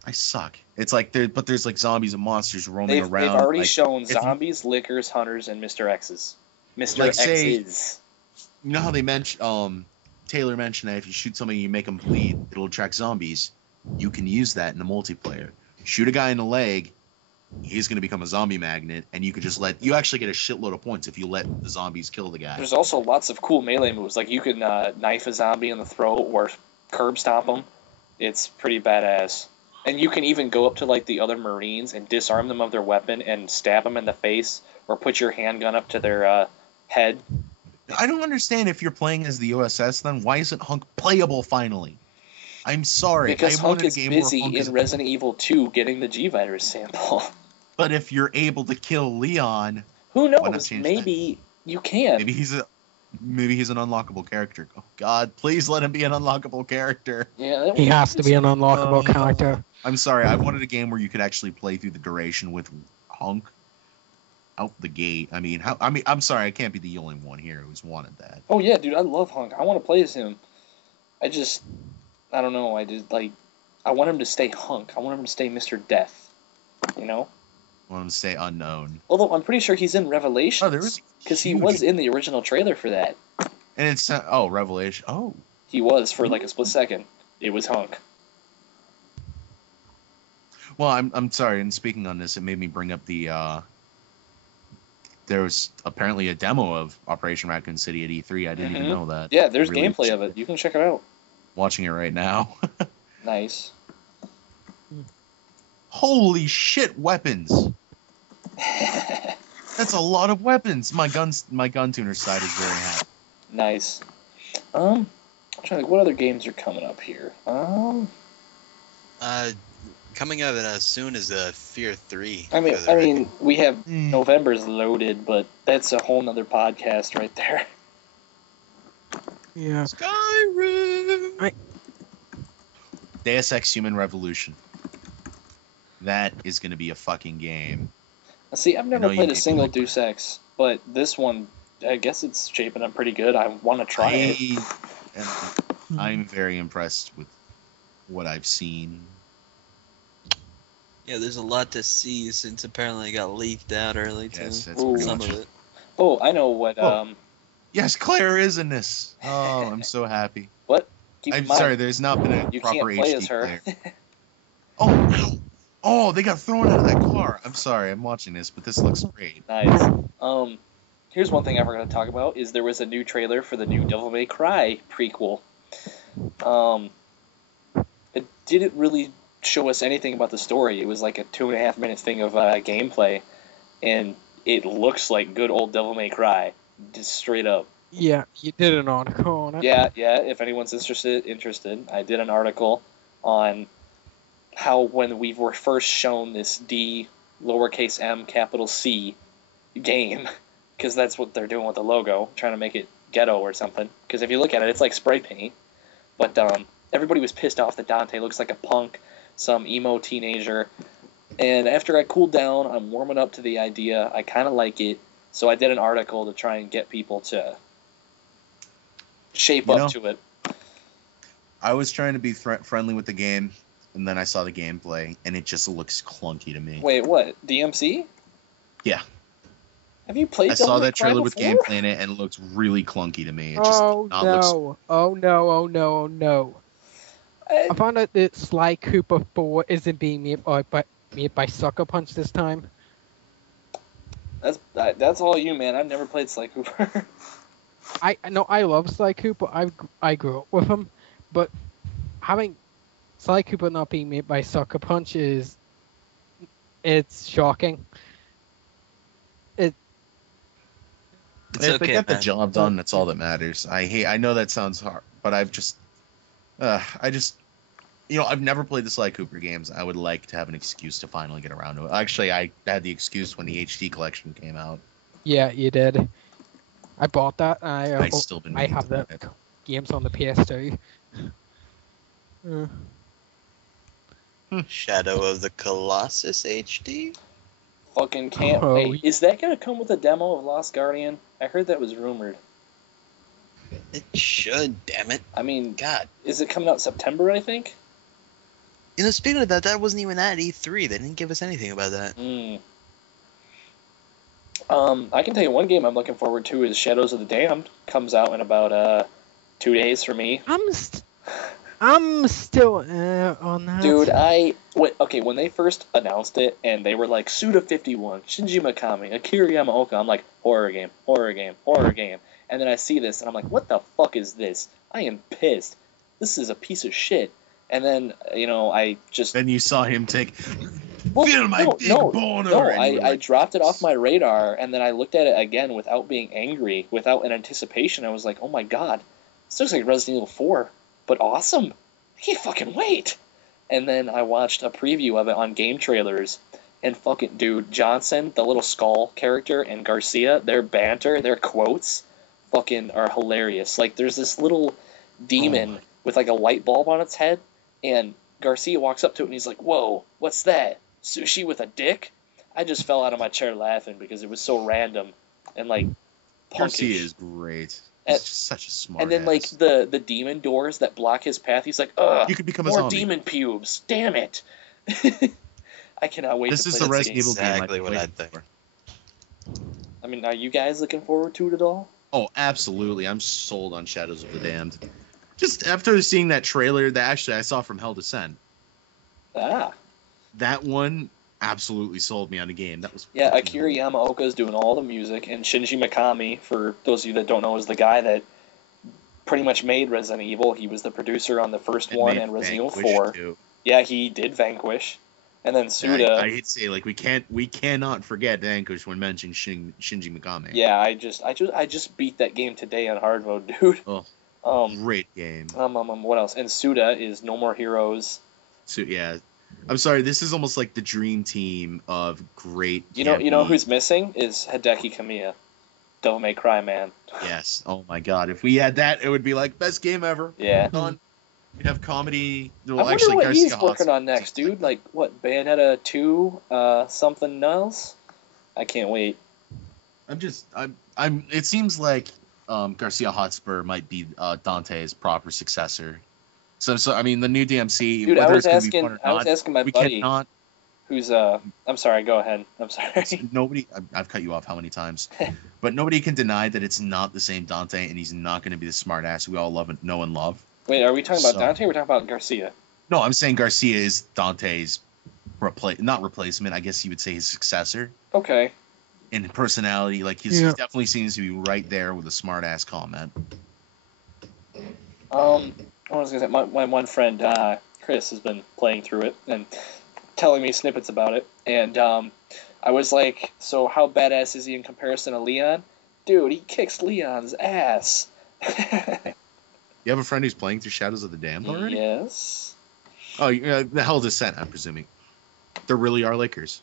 I suck. It's like there's like zombies and monsters roaming around. They've already like, shown zombies, lickers, hunters, and Mr. X's. Mr. Like, X's. You know how they mentioned Taylor mentioned that if you shoot somebody and you make them bleed, it'll attract zombies. You can use that in the multiplayer. Shoot a guy in the leg, he's going to become a zombie magnet, and you could just you actually get a shitload of points if you let the zombies kill the guy. There's also lots of cool melee moves. Like you can knife a zombie in the throat or curb stomp them. It's pretty badass. And you can even go up to like the other Marines and disarm them of their weapon and stab them in the face or put your handgun up to their head. I don't understand if you're playing as the USS, then why isn't Hunk playable finally? I'm sorry. Because Hunk is busy in Resident Evil 2 getting the G-Virus sample. But if you're able to kill Leon... Who knows? Maybe you can. Maybe he's an unlockable character. Oh God, please let him be an unlockable character. Yeah, he has to be an unlockable character. I'm sorry, I wanted a game where you could actually play through the duration with Hunk out the gate. I'm sorry, I can't be the only one here who's wanted that. Oh yeah, dude, I love Hunk. I want to play as him. I don't know. I want him to stay Hunk. I want him to stay Mr. Death. You know? I want him to stay unknown. Although I'm pretty sure he's in Revelation. Oh, there was because he was in the original trailer for that. And it's Revelation. Oh, he was for like a split second. It was Hunk. Well, I'm sorry. And speaking on this, it made me bring up the. There was apparently a demo of Operation Raccoon City at E3. I didn't even know that. Yeah, there's gameplay of it. You can check it out. Watching it right now. Nice. Holy shit, weapons! That's a lot of weapons. My gun tuner side is very happy. Nice. I'm trying to think what other games are coming up here. Coming out as soon as Fear 3. I mean, we have November's loaded, but that's a whole nother podcast right there. Yeah. Skyrim. Deus Ex Human Revolution. That is going to be a fucking game. See, I've never played a single Deus Ex, but this one, I guess it's shaping up pretty good. I want to try it. I'm very impressed with what I've seen. Yeah, there's a lot to see since apparently it got leaked out early too. Yes, that's some of it. Oh, I know what. Yes, Claire is in this. Oh, I'm so happy. What? I'm sorry, there's not been a proper can't play HD as her. Claire. Oh, wow. Oh, they got thrown out of that car. I'm sorry, I'm watching this, but this looks great. Nice. Here's one thing I forgot to talk about is there was a new trailer for the new Devil May Cry prequel. It didn't really show us anything about the story. It was like a 2.5 minute thing of gameplay, and it looks like good old Devil May Cry, just straight up. Yeah, you did an article on it. Yeah. If anyone's interested, I did an article on how when we were first shown this D lowercase m capital C game, because that's what they're doing with the logo, trying to make it ghetto or something. Because if you look at it, it's like spray paint. But everybody was pissed off that Dante looks like a punk, some emo teenager. And after I cooled down, I'm warming up to the idea. I kind of like it. So I did an article to try and get people to shape up to it. I was trying to be friendly with the game, and then I saw the gameplay, and it just looks clunky to me. Wait, what? DMC? Yeah. Have you played? I saw that trailer with before? gameplay in it, and it looks really clunky to me. It just Oh no! Oh no! Oh no! Oh no! I found out that Sly Cooper 4 isn't being made by Sucker Punch this time. That's all you, man. I've never played Sly Cooper. I love Sly Cooper. I grew up with him, but having Sly Cooper not being made by Sucker Punch it's shocking. It's if okay, they get the man. job done, that's all that matters. I know that sounds hard, but I've never played the Sly Cooper games. I would like to have an excuse to finally get around to it. Actually, I had the excuse when the HD collection came out. Yeah, you did. I bought that. I still been. I have the games on the PS2. Shadow of the Colossus HD? Fucking can't wait. Is that gonna come with a demo of Lost Guardian? I heard that was rumored. It should, damn it. I mean, God. Is it coming out September, I think? Speaking of that wasn't even at E3. They didn't give us anything about that. I can tell you one game I'm looking forward to is Shadows of the Damned. Comes out in about 2 days for me. I'm still on that. Dude, when they first announced it and they were like Suda 51, Shinji Mikami, Akira Yamaoka, I'm like horror game. And then I see this and I'm like, what the fuck is this? I am pissed. This is a piece of shit. And then I just Then you saw him take. Feel my big boner. No, I dropped it off my radar and then I looked at it again without being angry, without an anticipation. I was like, oh my god, this looks like Resident Evil 4. But awesome. I can't fucking wait. And then I watched a preview of it on Game Trailers, and fucking dude, Johnson, the little skull character, and Garcia, their banter, their quotes, fucking are hilarious. Like, there's this little demon with like a light bulb on its head, and Garcia walks up to it and he's like, whoa, what's that? Sushi with a dick? I just fell out of my chair laughing because it was so random and like punkish. Garcia is great. He's just such a smart And then, ass. like, the demon doors that block his path, he's like, ugh, You could become a more zombie. demon pubes. Damn it. I cannot wait This to is play the this Resident game. Evil game Exactly I've what played I'd think. before. I mean, are you guys looking forward to it at all? Oh, absolutely. I'm sold on Shadows of the Damned. Just after seeing that trailer that actually I saw from Hell Descent, Ah. that one absolutely sold me on the game. That was Yeah, fucking Akira cool. Yamaoka is doing all the music, and Shinji Mikami, for those of you that don't know, is the guy that pretty much made Resident Evil. He was the producer on the first one made and Resident Evil Vanquish, 4. too. Yeah, he did Vanquish. And then Suda. I hate to say, like, we cannot forget Vanquish when mentioning Shinji Mikami. Yeah, I just beat that game today on hard mode, dude. Oh, great game. What else? And Suda is No More Heroes. So yeah, I'm sorry. This is almost like the dream team of great. You know who's missing is Hideki Kamiya, Devil May Cry man. Yes. Oh my God. If we had that, it would be like best game ever. Yeah. Done. We'd have comedy. Well, I wonder actually, what Garcia he's working Hotz- on next, dude. Like what? Bayonetta 2, something else. I can't wait. I'm. It seems like Garcia Hotspur might be Dante's proper successor. So I mean, the new DMC. Dude, whether I it's was gonna be fun asking. or I was not, asking my we buddy, cannot. who's I'm sorry. Go ahead. I'm sorry. Nobody. I've cut you off how many times? But nobody can deny that it's not the same Dante, and he's not going to be the smart ass we all know and love. Wait, are we talking about So- Dante or are we talking about Garcia? No, I'm saying Garcia is Dante's not replacement. I guess you would say his successor Okay. in personality. Like he definitely seems to be right there with a smart ass comment. I was gonna say my one friend Chris has been playing through it and telling me snippets about it, and I was like, so how badass is he in comparison to Leon? Dude, he kicks Leon's ass. You have a friend who's playing through Shadows of the Damned already? Yes. Oh, the Hell Descent, I'm presuming. There really are lickers.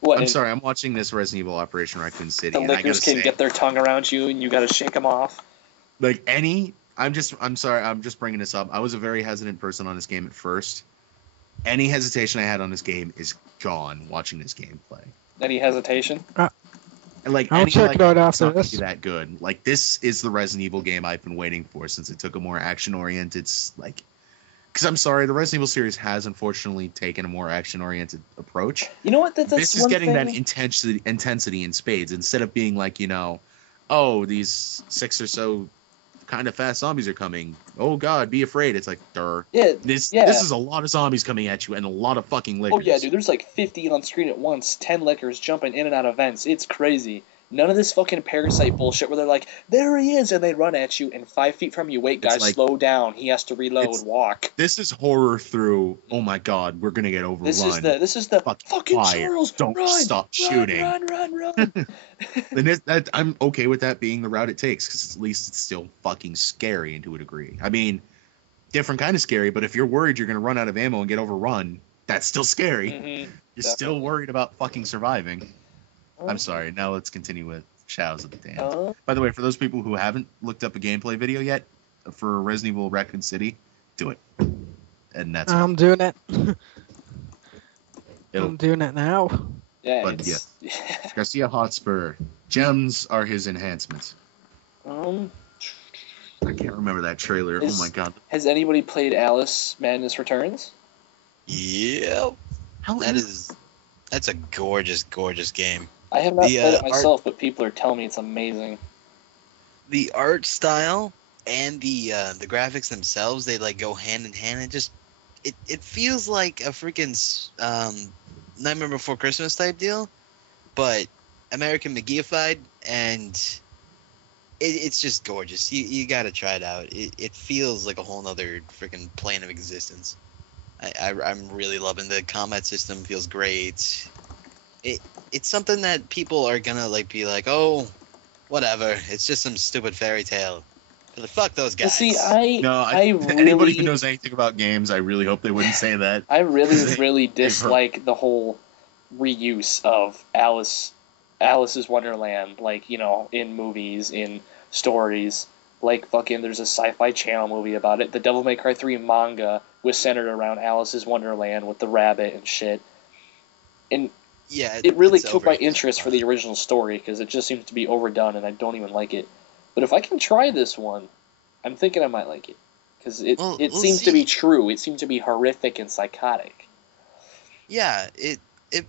What, I'm sorry, I'm watching this Resident Evil Operation Raccoon City. The and I lickers gotta can say, get their tongue around you, and you gotta shake them off. like I'm sorry, I'm just bringing this up. I was a very hesitant person on this game at first. Any hesitation I had on this game is gone watching this game play. Any hesitation? Like, I'll check it out it's after not gonna this. be that good. Like, this is the Resident Evil game I've been waiting for since it took a more action-oriented, like, because I'm sorry, the Resident Evil series has unfortunately taken a more action-oriented approach. You know what? That's This is one getting thing. that intensity in spades instead of being like, oh, these 6 or so kind of fast zombies are coming. Oh God, be afraid. It's like, Yeah, This yeah. is a lot of zombies coming at you and a lot of fucking lickers. Oh yeah, dude. There's like 50 on screen at once. 10 lickers jumping in and out of vents. It's crazy. None of this fucking parasite bullshit where they're like, there he is, and they run at you, and 5 feet from you, wait, guys, like- slow down. He has to reload. Walk. This is horror through. Oh my God, we're gonna get overrun. This is the fucking quiet. Charles. Don't run, stop shooting. Run. And I'm okay with that being the route it takes because at least it's still fucking scary to a degree. I mean, different kind of scary, but if you're worried you're gonna run out of ammo and get overrun, that's still scary. Mm-hmm. You're still worried about fucking surviving. I'm sorry. Now let's continue with Shadows of the Damned. By the way, for those people who haven't looked up a gameplay video yet for Resident Evil Raccoon City, do it. And that's I'm doing it. It'll- I'm doing it now. Yeah, But it's, Garcia Hotspur. Gems are his enhancements. I can't remember that trailer. Is- Oh my God. Has anybody played Alice Madness Returns? Yep. How That's a gorgeous, gorgeous game. I have not The, played it art- myself, but people are telling me it's amazing. The art style and the graphics themselves, they like go hand in hand. It feels like a freaking Nightmare Before Christmas type deal, but American McGeeified, and it's just gorgeous. You gotta try it out. It feels like a whole nother freaking plane of existence. I'm really loving the combat system. Feels great. It's something that people are gonna like be like, oh, whatever. It's just some stupid fairy tale. But fuck those guys. See, Anybody who really, knows anything about games, I really hope they wouldn't say that. I really, really They've dislike the whole reuse of Alice's Wonderland, like, in movies, in stories. Like, fucking, there's a Sci-Fi Channel movie about it. The Devil May Cry 3 manga was centered around Alice's Wonderland with the rabbit and shit. And yeah, it really it's took my over. interest for the original story, because it just seems to be overdone, and I don't even like it. But if I can try this one, I'm thinking I might like it. Because it We'll seems to see. be true. It seems to be horrific and psychotic. Yeah, it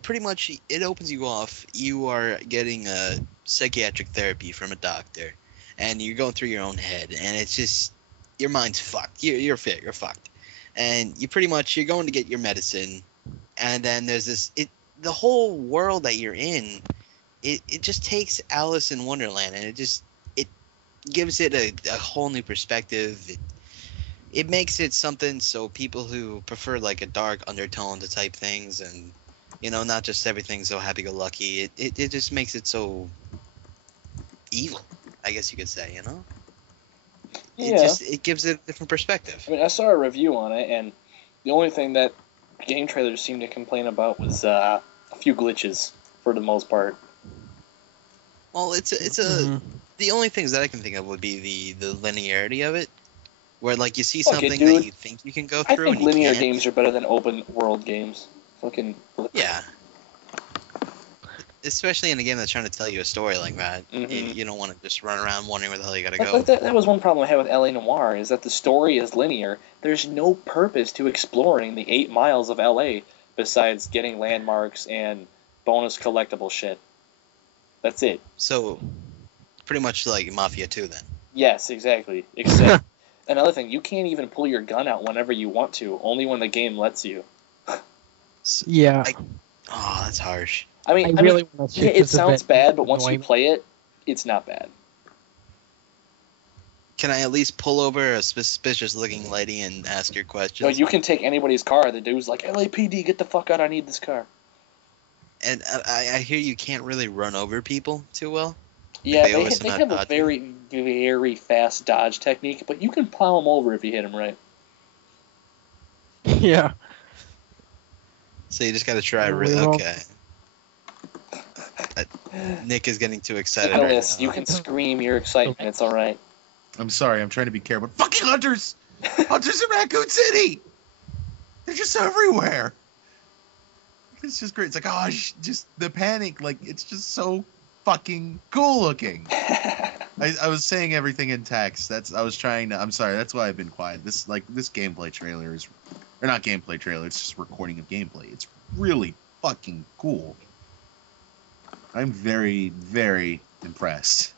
pretty much it opens you off. You are getting a psychiatric therapy from a doctor, and you're going through your own head, and it's just your mind's fucked. You're fit. You're fucked, and you're going to get your medicine, and then there's the whole world that you're in. It just takes Alice in Wonderland, and it gives it a whole new perspective. It makes it something so people who prefer like a dark undertone to type things, and not just everything so happy-go-lucky. It just makes it so evil, I guess you could say. Yeah. It gives it a different perspective. I mean, I saw a review on it, and the only thing that game trailers seemed to complain about was a few glitches, for the most part. Well, it's Mhm. the only things that I can think of would be the linearity of it, where like you see Fuck it, something dude. that you think you can go I through, think and you linear can't. games are better than open world games. Fucking. Yeah. Especially in a game that's trying to tell you a story like that. Mhm. You don't want to just run around wondering where the hell you gotta Like, go. that was one problem I had with LA Noire, is that the story is linear. There's no purpose to exploring the 8 miles of LA besides getting landmarks and bonus collectible shit. That's it. So, pretty much like Mafia 2 then. Yes, exactly. Except Another thing, you can't even pull your gun out whenever you want to, only when the game lets you. Yeah. Oh, that's harsh. I mean, really want to yeah, shoot it this a sounds bit bad, but once you annoying. play it, it's not bad. Can I at least pull over a suspicious-looking lady and ask your No, questions? you can take anybody's car. The dude's like, LAPD, get the fuck out, I need this car. And I hear you can't really run over people too well. Yeah, they they always have not a dodge very, very fast dodge technique, but you can plow them over if you hit them right. Yeah. So you just got to try. Unbelievable. Okay. Nick is getting too excited Nicholas, right you now. can scream your excitement. It's all right. I'm sorry, I'm trying to be careful. Fucking hunters! Hunters in Raccoon City! They're just everywhere. It's just great. It's like, oh, just the panic. Like, it's just so fucking cool looking. I was saying everything in text. I was trying to. I'm sorry. That's why I've been quiet. This gameplay trailer is, or not gameplay trailer. It's just recording of gameplay. It's really fucking cool. I'm very, very impressed.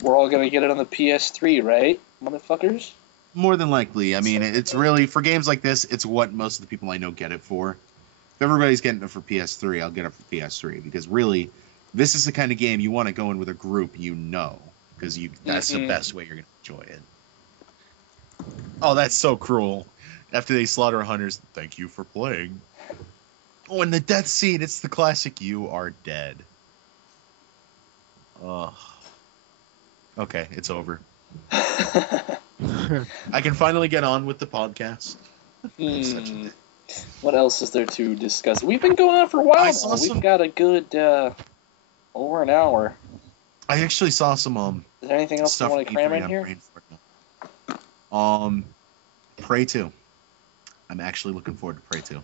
We're all gonna get it on the PS3, right, motherfuckers? More than likely. I mean, it's really, for games like this, it's what most of the people I know get it for. If everybody's getting it for PS3, I'll get it for PS3, because really, this is the kind of game you want to go in with a group you know, because that's the best way you're going to enjoy it. Oh, that's so cruel. After they slaughter hunters, thank you for playing. Oh, and the death scene, it's the classic, you are dead. Ugh. Okay, it's over. I can finally get on with the podcast. What else is there to discuss? We've been going on for a while now. We've got a good over an hour. I actually saw some Is there anything else you want to cram in here? Prey 2. I'm actually looking forward to Prey 2.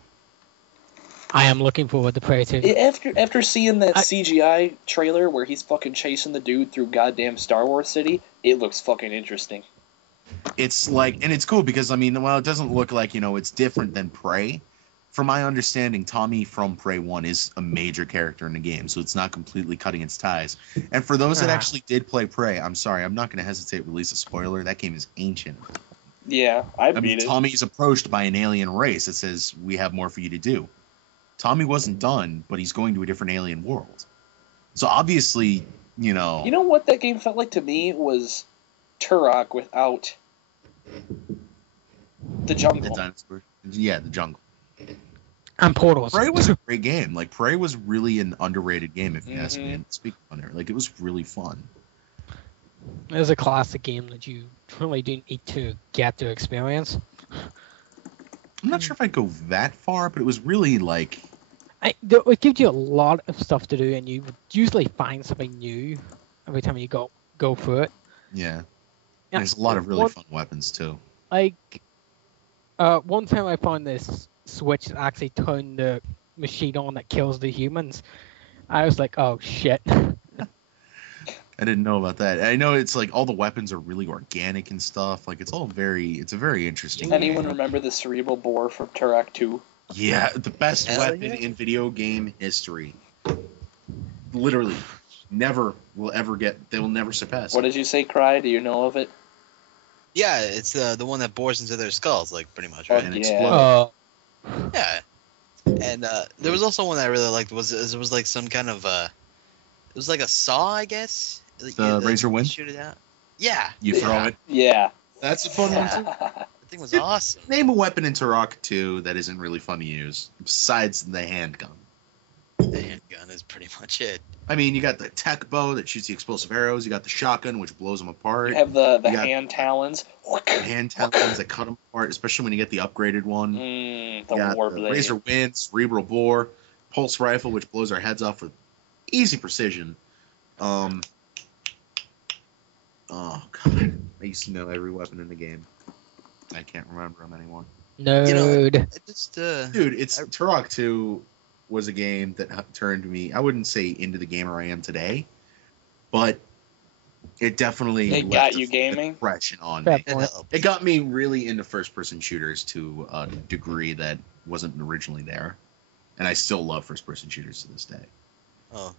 I am looking forward to Prey 2. After seeing that CGI trailer where he's fucking chasing the dude through goddamn Star Wars City, it looks fucking interesting. It's like, and it's cool because, I mean, while it doesn't look like, it's different than Prey, from my understanding, Tommy from Prey 1 is a major character in the game, so it's not completely cutting its ties. And for those that actually did play Prey, I'm sorry, I'm not going to hesitate to release a spoiler. That game is ancient. Yeah, I mean, Tommy is approached by an alien race that says, we have more for you to do. Tommy wasn't done, but he's going to a different alien world. So obviously, You know what that game felt like to me was Turok without the jungle. The dinosaur. Yeah, the jungle. And Portals. Prey was a great game. Like, Prey was really an underrated game, if you ask me. And speak on it. Like, it was really fun. It was a classic game that you really didn't need to get to experience. I'm not sure if I'd go that far, but it was really like... It gives you a lot of stuff to do, and you would usually find something new every time you go through it. Yeah. There's a lot of really fun weapons, too. Like, one time I found this switch that actually turned the machine on that kills the humans. I was like, oh, shit. I didn't know about that. I know it's like all the weapons are really organic and stuff. Like, it's a very interesting Anyone game. remember the cerebral boar from Turok 2? Yeah, the best weapon in video game history. Literally, they will never surpass. What did you say, Cry? Do you know of it? Yeah, it's the one that bores into their skulls, like, pretty much, right? And yeah. explode. Yeah. And there was also one that I really liked. It was like some kind of it was like a saw, I guess. The Razor Wind? Shoot it out. Yeah. You throw it. Yeah. That's a fun one, too. That thing was awesome. Name a weapon in Turok 2 that isn't really fun to use, besides the handgun. The handgun is pretty much it. I mean, you got the tech bow that shoots the explosive arrows. You got the shotgun, which blows them apart. You have the hand talons. Hand talons that cut them apart, especially when you get the upgraded one. The the Razor Wind, Cerebral Bore, Pulse Rifle, which blows our heads off with easy precision. Oh, God. I used to know every weapon in the game. I can't remember them anymore. Nerd. Dude, Turok 2 was a game that turned me, I wouldn't say into the gamer I am today, but it definitely got you gaming? Impression on me. It got me really into first-person shooters to a degree that wasn't originally there, and I still love first-person shooters to this day. Oh,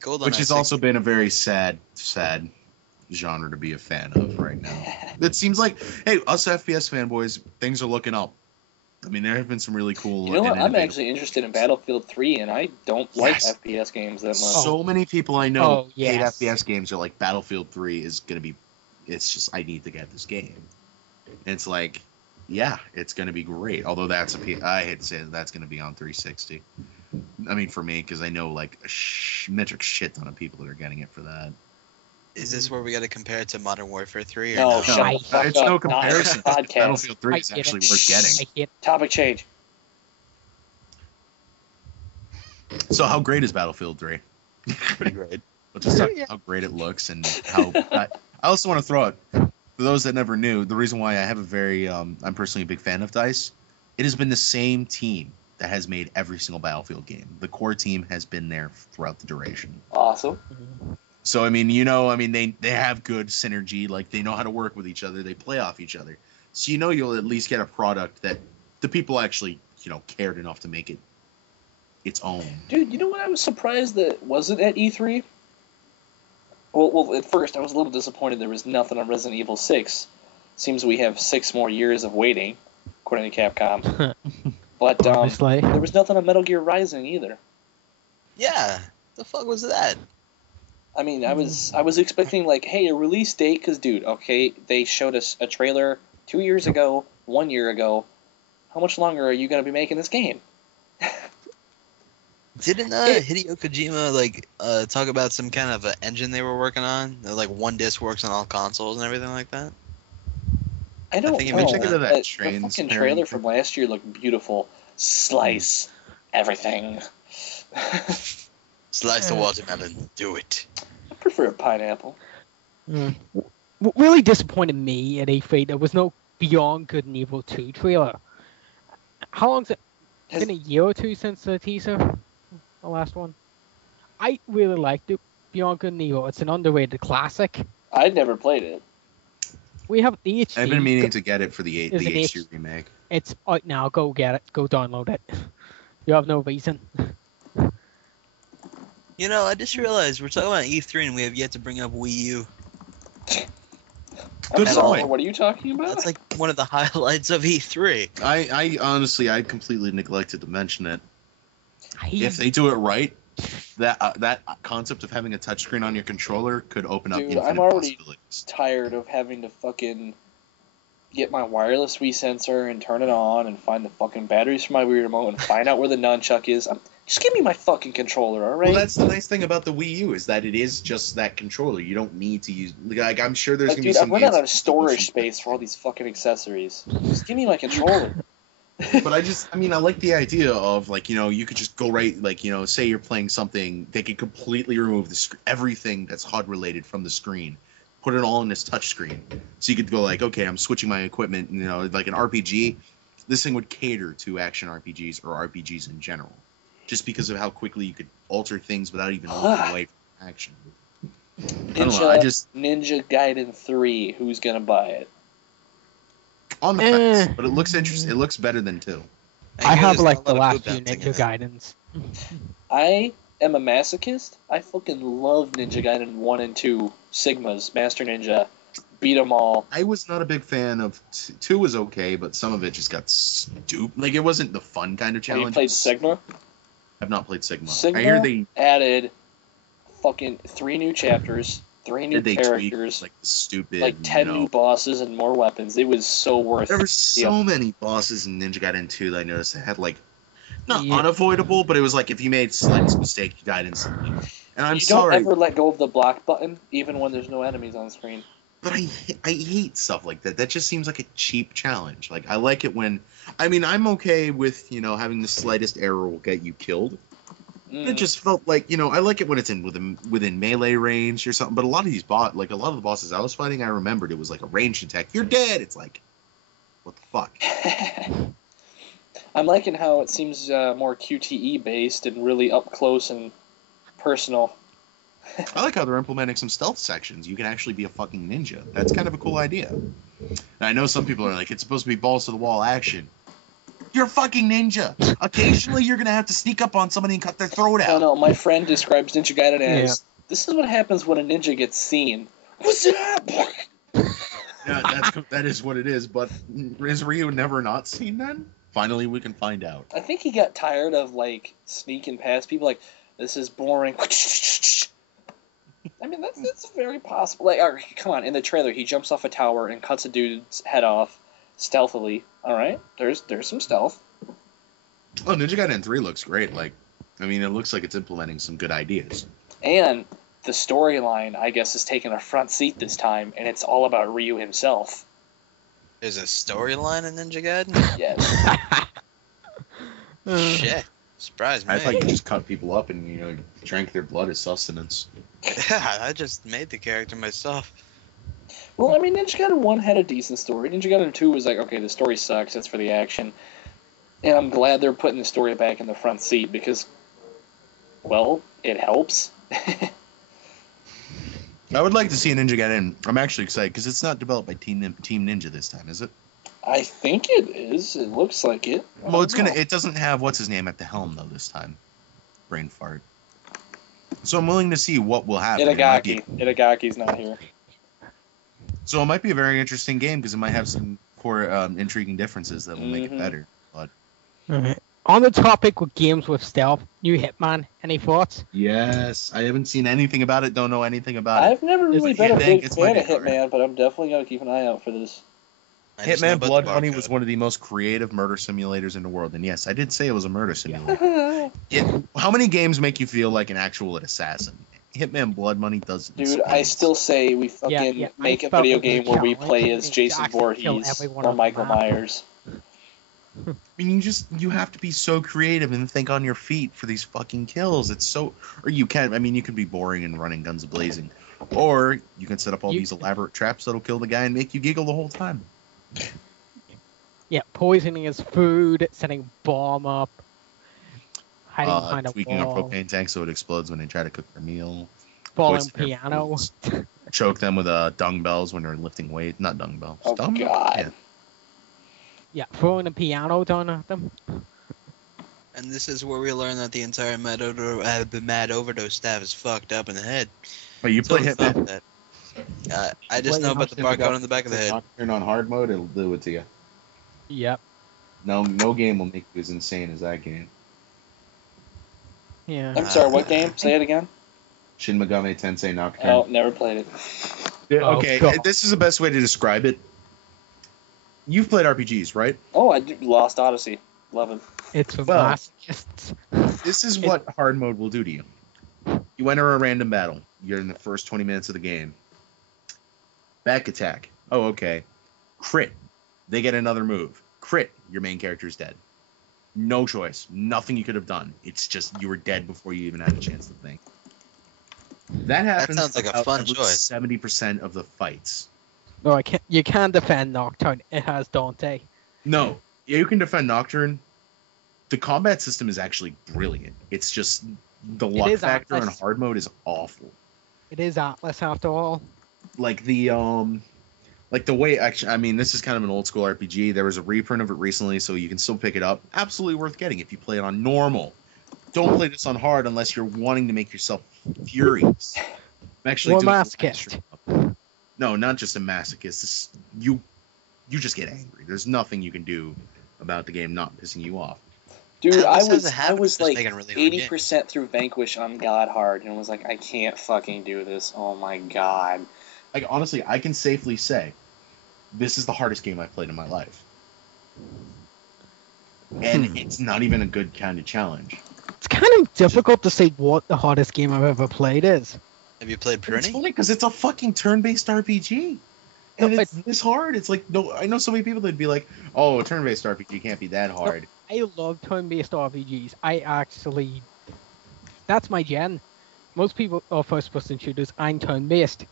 GoldenEye. Which has also been a very sad genre to be a fan of right now. It seems like, hey, us FPS fanboys, things are looking up. I mean, there have been some really cool. You know what? and I'm innovative- actually interested in Battlefield 3, and I don't like Yes. FPS games that much. So many people I know Oh, hate yes. FPS games are like Battlefield 3 is gonna be. It's just I need to get this game. And it's like, yeah, it's gonna be great. Although I hate to say it, that's gonna be on 360. I mean, for me, because I know like a metric shit ton of people that are getting it for that. Is this where we got to compare it to Modern Warfare 3? Or No, no? shut the fuck it's up. no Not comparison. this podcast. Battlefield 3 is I get actually it. worth getting. I hate Topic change. So how great is Battlefield 3? Pretty great. Let's just talk how great it looks and how. I also want to throw out, for those that never knew, the reason why I have a very, I'm personally a big fan of DICE. It has been the same team that has made every single Battlefield game. The core team has been there throughout the duration. Awesome. So I mean, they have good synergy. Like they know how to work with each other. They play off each other. So you'll at least get a product that the people actually cared enough to make it its own. Dude, you know what? I was surprised that wasn't at E3. Well, at first I was a little disappointed there was nothing on Resident Evil 6. Seems we have 6 more years of waiting, according to Capcom. But Honestly. there was nothing on Metal Gear Rising either. Yeah. The fuck was that? I mean, I was expecting like, hey, a release date, because dude, okay, they showed us a trailer 2 years ago, 1 year ago. How much longer are you gonna be making this game? Didn't Hideo Kojima talk about some kind of engine they were working on? That, like one disc works on all consoles and everything like that. I don't think you know. mentioned that. but the Trains fucking pairing trailer thing. from last year looked beautiful. Slice everything. Slice the watermelon. Do it. I prefer a pineapple. What really disappointed me at E3, there was no Beyond Good and Evil 2 trailer. How long's it been? A year or two since the teaser? The last one? I really liked it, Beyond Good and Evil. It's an underrated classic. I'd never played it. We have the HD. I've been meaning to get it for the Is it HD H- remake. It's out now. Go get it. Go download it. You have no reason. You know, I just realized we're talking about E3 and we have yet to bring up Wii U. Good sorry, point. what are you talking about? That's like one of the highlights of E3. I honestly, I completely neglected to mention it. I- If they do it right, that concept of having a touchscreen on your controller could open up Dude, infinite I'm already possibilities. tired of having to fucking get my wireless Wii sensor and turn it on and find the fucking batteries for my Wii remote and find out where the nunchuck is. Just give me my fucking controller, alright? Well, that's the nice thing about the Wii U is that it is just that controller. You don't need to use. Like, I'm sure there's Like, gonna be dude, some. I'm running out of games- storage space for all these fucking accessories. Just give me my controller. But I like the idea of like you could just go right like say you're playing something, they could completely remove everything that's HUD related from the screen, put it all in this touch screen, so you could go like, okay, I'm switching my equipment. Like an RPG, this thing would cater to action RPGs or RPGs in general, just because of how quickly you could alter things without even looking away from action. I don't know. Ninja Gaiden 3. Who's gonna buy it? On the fence, but it looks interesting. It looks better than 2. I have there's like not the a lot last of few good bouncing Ninja in it. Gaidens. I am a masochist. I fucking love Ninja Gaiden 1 and 2. Sigmas, Master Ninja, beat 'em all. I was not a big fan of 2. Was okay, but some of it just got stupid. Like it wasn't the fun kind of Have you challenge. played Sigma? I've not played Sigma. Sigma I hear they added fucking 3 new chapters, 3 new did they characters, tweak like the stupid like 10 new bosses and more weapons. It was so worth There were it. so many bosses in Ninja Gaiden 2 that I noticed that had like not Yeah. unavoidable, but it was like if you made slightest mistake, you died instantly. And I'm You sorry, don't ever let go of the block button, even when there's no enemies on screen. but I hate stuff like that. That just seems like a cheap challenge. Like I like it when I'm okay with having the slightest error will get you killed. It just felt like I like it when it's within melee range or something. But a lot of these a lot of the bosses I was fighting, I remembered it was like a ranged attack. You're dead. It's like, what the fuck? I'm liking how it seems more QTE based and really up close and personal. I like how they're implementing some stealth sections. You can actually be a fucking ninja. That's kind of a cool idea. And I know some people are like, it's supposed to be balls to the wall action. You're a fucking ninja. Occasionally, you're gonna have to sneak up on somebody and cut their throat out. No, my friend describes Ninja Gaiden as, this is what happens when a ninja gets seen. What's up? Yeah, that is what it is. But is Ryu never not seen then? Finally, we can find out. I think he got tired of like sneaking past people. Like, this is boring. I mean, that's very possible. Like, come on, in the trailer, he jumps off a tower and cuts a dude's head off stealthily. All right, there's some stealth. Oh, Ninja Gaiden 3 looks great. Like, I mean, it looks like it's implementing some good ideas. And the storyline, I guess, is taking a front seat this time, and it's all about Ryu himself. There's a storyline in Ninja Gaiden? Yes. Shit. Surprise me. I thought you just cut people up and, drank their blood as sustenance. Yeah, I just made the character myself. Well, I mean, Ninja Gaiden 1 had a decent story. Ninja Gaiden 2 was like, okay, the story sucks, that's for the action. And I'm glad they're putting the story back in the front seat because, well, it helps. I would like to see a Ninja Gaiden. I'm actually excited because it's not developed by Team Ninja this time, is it? I think it is. It looks like it. Well, it doesn't have what's his name at the helm though this time. Brain fart. So I'm willing to see what will happen. Itagaki's not here. So it might be a very interesting game because it might have some core intriguing differences that will make it better. But Alright. On the topic with games with stealth, new Hitman, any thoughts? yes, I haven't seen anything about it. Don't know anything about it. I've never really been a big It's my fan of favorite. Hitman, but I'm definitely going to keep an eye out for this. Hitman Blood Money was one of the most creative murder simulators in the world, and yes, I did say it was a murder simulator. How many games make you feel like an actual assassin? Hitman Blood Money doesn't. Dude, I still say we fucking make a video game where we play as Jason Voorhees or Michael Myers. I mean, you have to be so creative and think on your feet for these fucking kills. It's so, or you can. I mean, you can be boring and running guns blazing, or you can set up all these elaborate traps that'll kill the guy and make you giggle the whole time. Yeah, poisoning his food, setting bomb up, hiding behind a tweaking a wall, propane tank so it explodes when they try to cook their meal. falling poison their piano. foods, choke them with dung bells when they're lifting weight. Not dung bells. Oh, Dumbbell? God. Yeah. Yeah, throwing a piano down at them. And this is where we learn that the entire Mad Overdose staff is fucked up in the head. But you play Totally Hitman. fucked that. I just know about the barcode on the back of the head. Turn on hard mode, it'll do it to you. Yep. No game will make you as insane as that game. Yeah. I'm sorry, what game? Say it again. Shin Megami Tensei Nocturne. Oh, never played it. Yeah, Oh, okay, God. this is the best way to describe it. You've played RPGs, right? Oh, I do Lost Odyssey. Love it. It's for Well- masochists. This is what hard mode will do to you. You enter a random battle. You're in the first 20 minutes of the game. Back attack. Oh, okay. Crit. They get another move. Crit. Your main character's dead. No choice. Nothing you could have done. It's just you were dead before you even had a chance to think. That happens. sounds like a about fun every choice. 70% of the fights. No, I can't. You can't defend Nocturne. It has Dante. No, you can defend Nocturne. The combat system is actually brilliant. It's just the luck is factor on Atlas. hard mode is awful. It is Atlas after all. Like the way, actually, I mean, this is kind of an old school RPG. There was a reprint of it recently, so you can still pick it up. Absolutely worth getting if you play it on normal. Don't play this on hard unless you're wanting to make yourself furious. I'm actually Or doing a live masochist. stream. No, not just a masochist. You just get angry. There's nothing you can do about the game not pissing you off. Dude, I Atlas has was a habit of like just making really hard 80% through Vanquish on God Hard and was like, I can't fucking do this. Oh my god. Like, honestly, I can safely say this is the hardest game I've played in my life. And it's not even a good kind of challenge. It's kind of difficult to say what the hardest game I've ever played is. Have you played It's Pruny? funny because it's a fucking turn-based RPG. And No, it's this hard. It's like, no, I know so many people that'd be like, oh, a turn-based RPG can't be that hard. I love turn-based RPGs. That's my gen. Most people are first-person shooters. I'm turn-based.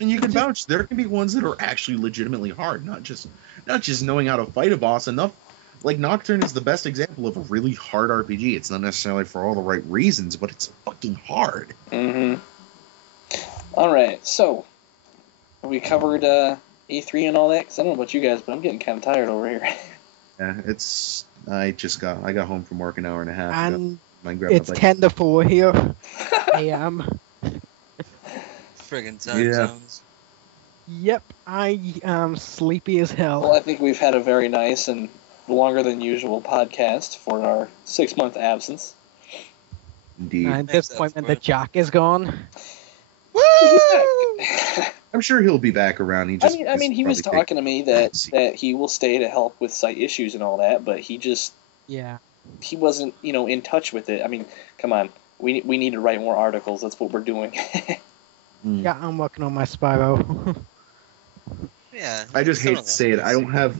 And you can vouch, there can be ones that are actually legitimately hard, not just knowing how to fight a boss enough. Like, Nocturne is the best example of a really hard RPG. It's not necessarily for all the right reasons, but it's fucking hard. Mm-hmm. Alright, so we covered E3 and all that, because I don't know about you guys, but I'm getting kind of tired over here. Yeah, I got home from work an hour and a half ago. And I grabbed it's my bike. 10 to 4 here. a.m. Friggin' time Yeah. zones. Yep, I am sleepy as hell. Well, I think we've had a very nice and longer than usual podcast for our 6-month absence. Indeed. And Thanks, disappointment Edward. that Jack is gone. I'm sure he'll be back around. He I just mean, he was talking to me that he will stay to help with site issues and all that, but he Yeah. wasn't, in touch with it. I mean, come on, we need to write more articles. That's what we're doing. Yeah, I'm working on my Spyro. Yeah. I just still hate don't to say it. have I don't have.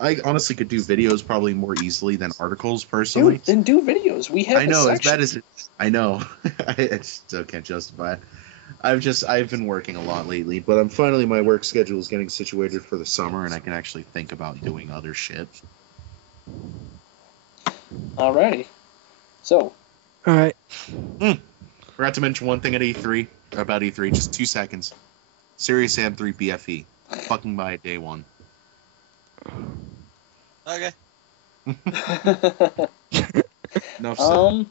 I honestly could do videos probably more easily than articles personally. Dude, then do videos. We have. I know, a as bad section. as it. I know. I still can't justify it. I've been working a lot lately, but I'm finally my work schedule is getting situated for the summer, and I can actually think about doing other shit. Alrighty. So, Alright. Forgot to mention one thing at E3 about E3. Just 2 seconds. Serious Sam 3 BFE. Fucking buy it day one. Okay. Enough said.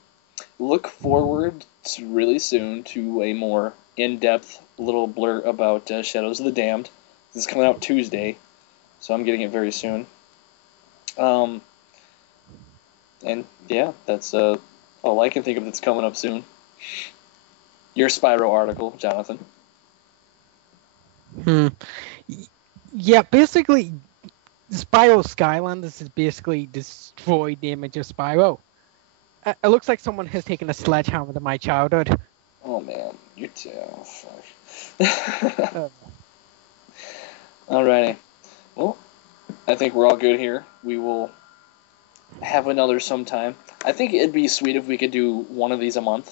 look forward to really soon to a more in-depth little blurt about Shadows of the Damned. This is coming out Tuesday, so I'm getting it very soon. And yeah, that's all I can think of that's coming up soon. Your Spyro article, Jonathan. Yeah, basically, Spyro Skylanders has basically destroyed the image of Spyro. It looks like someone has taken a sledgehammer to my childhood. Oh man, you too. Oh, fuck. Alrighty. Well, I think we're all good here. We will have another sometime. I think it'd be sweet if we could do one of these a month,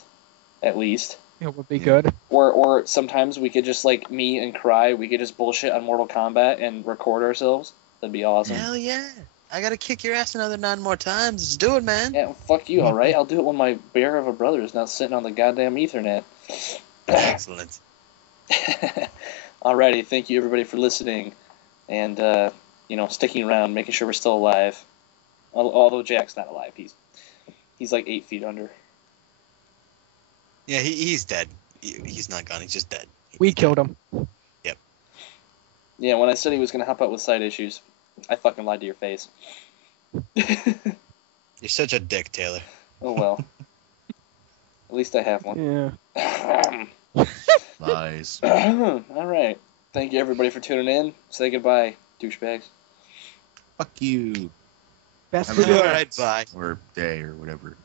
at least. It would be Yeah. good. Or sometimes we could just like meet and cry. We could just bullshit on Mortal Kombat and record ourselves. That'd be awesome. Hell yeah. I gotta kick your ass another 9 more times. Let's do it, man. Yeah, fuck you, alright? I'll do it when my bear of a brother is not sitting on the goddamn Ethernet. Excellent. Alrighty, thank you everybody for listening and sticking around, making sure we're still alive. Although Jack's not alive, he's like 8 feet under. Yeah, he's dead. He's not gone. He's just dead. We killed him. Yeah, when I said he was gonna help out with side issues, I fucking lied to your face. You're such a dick, Taylor. Oh well. At least I have one. Yeah. Lies. Alright. Thank you everybody for tuning in. Say goodbye, douchebags. Fuck you. Best Have a video. good Alright, bye. or day or whatever.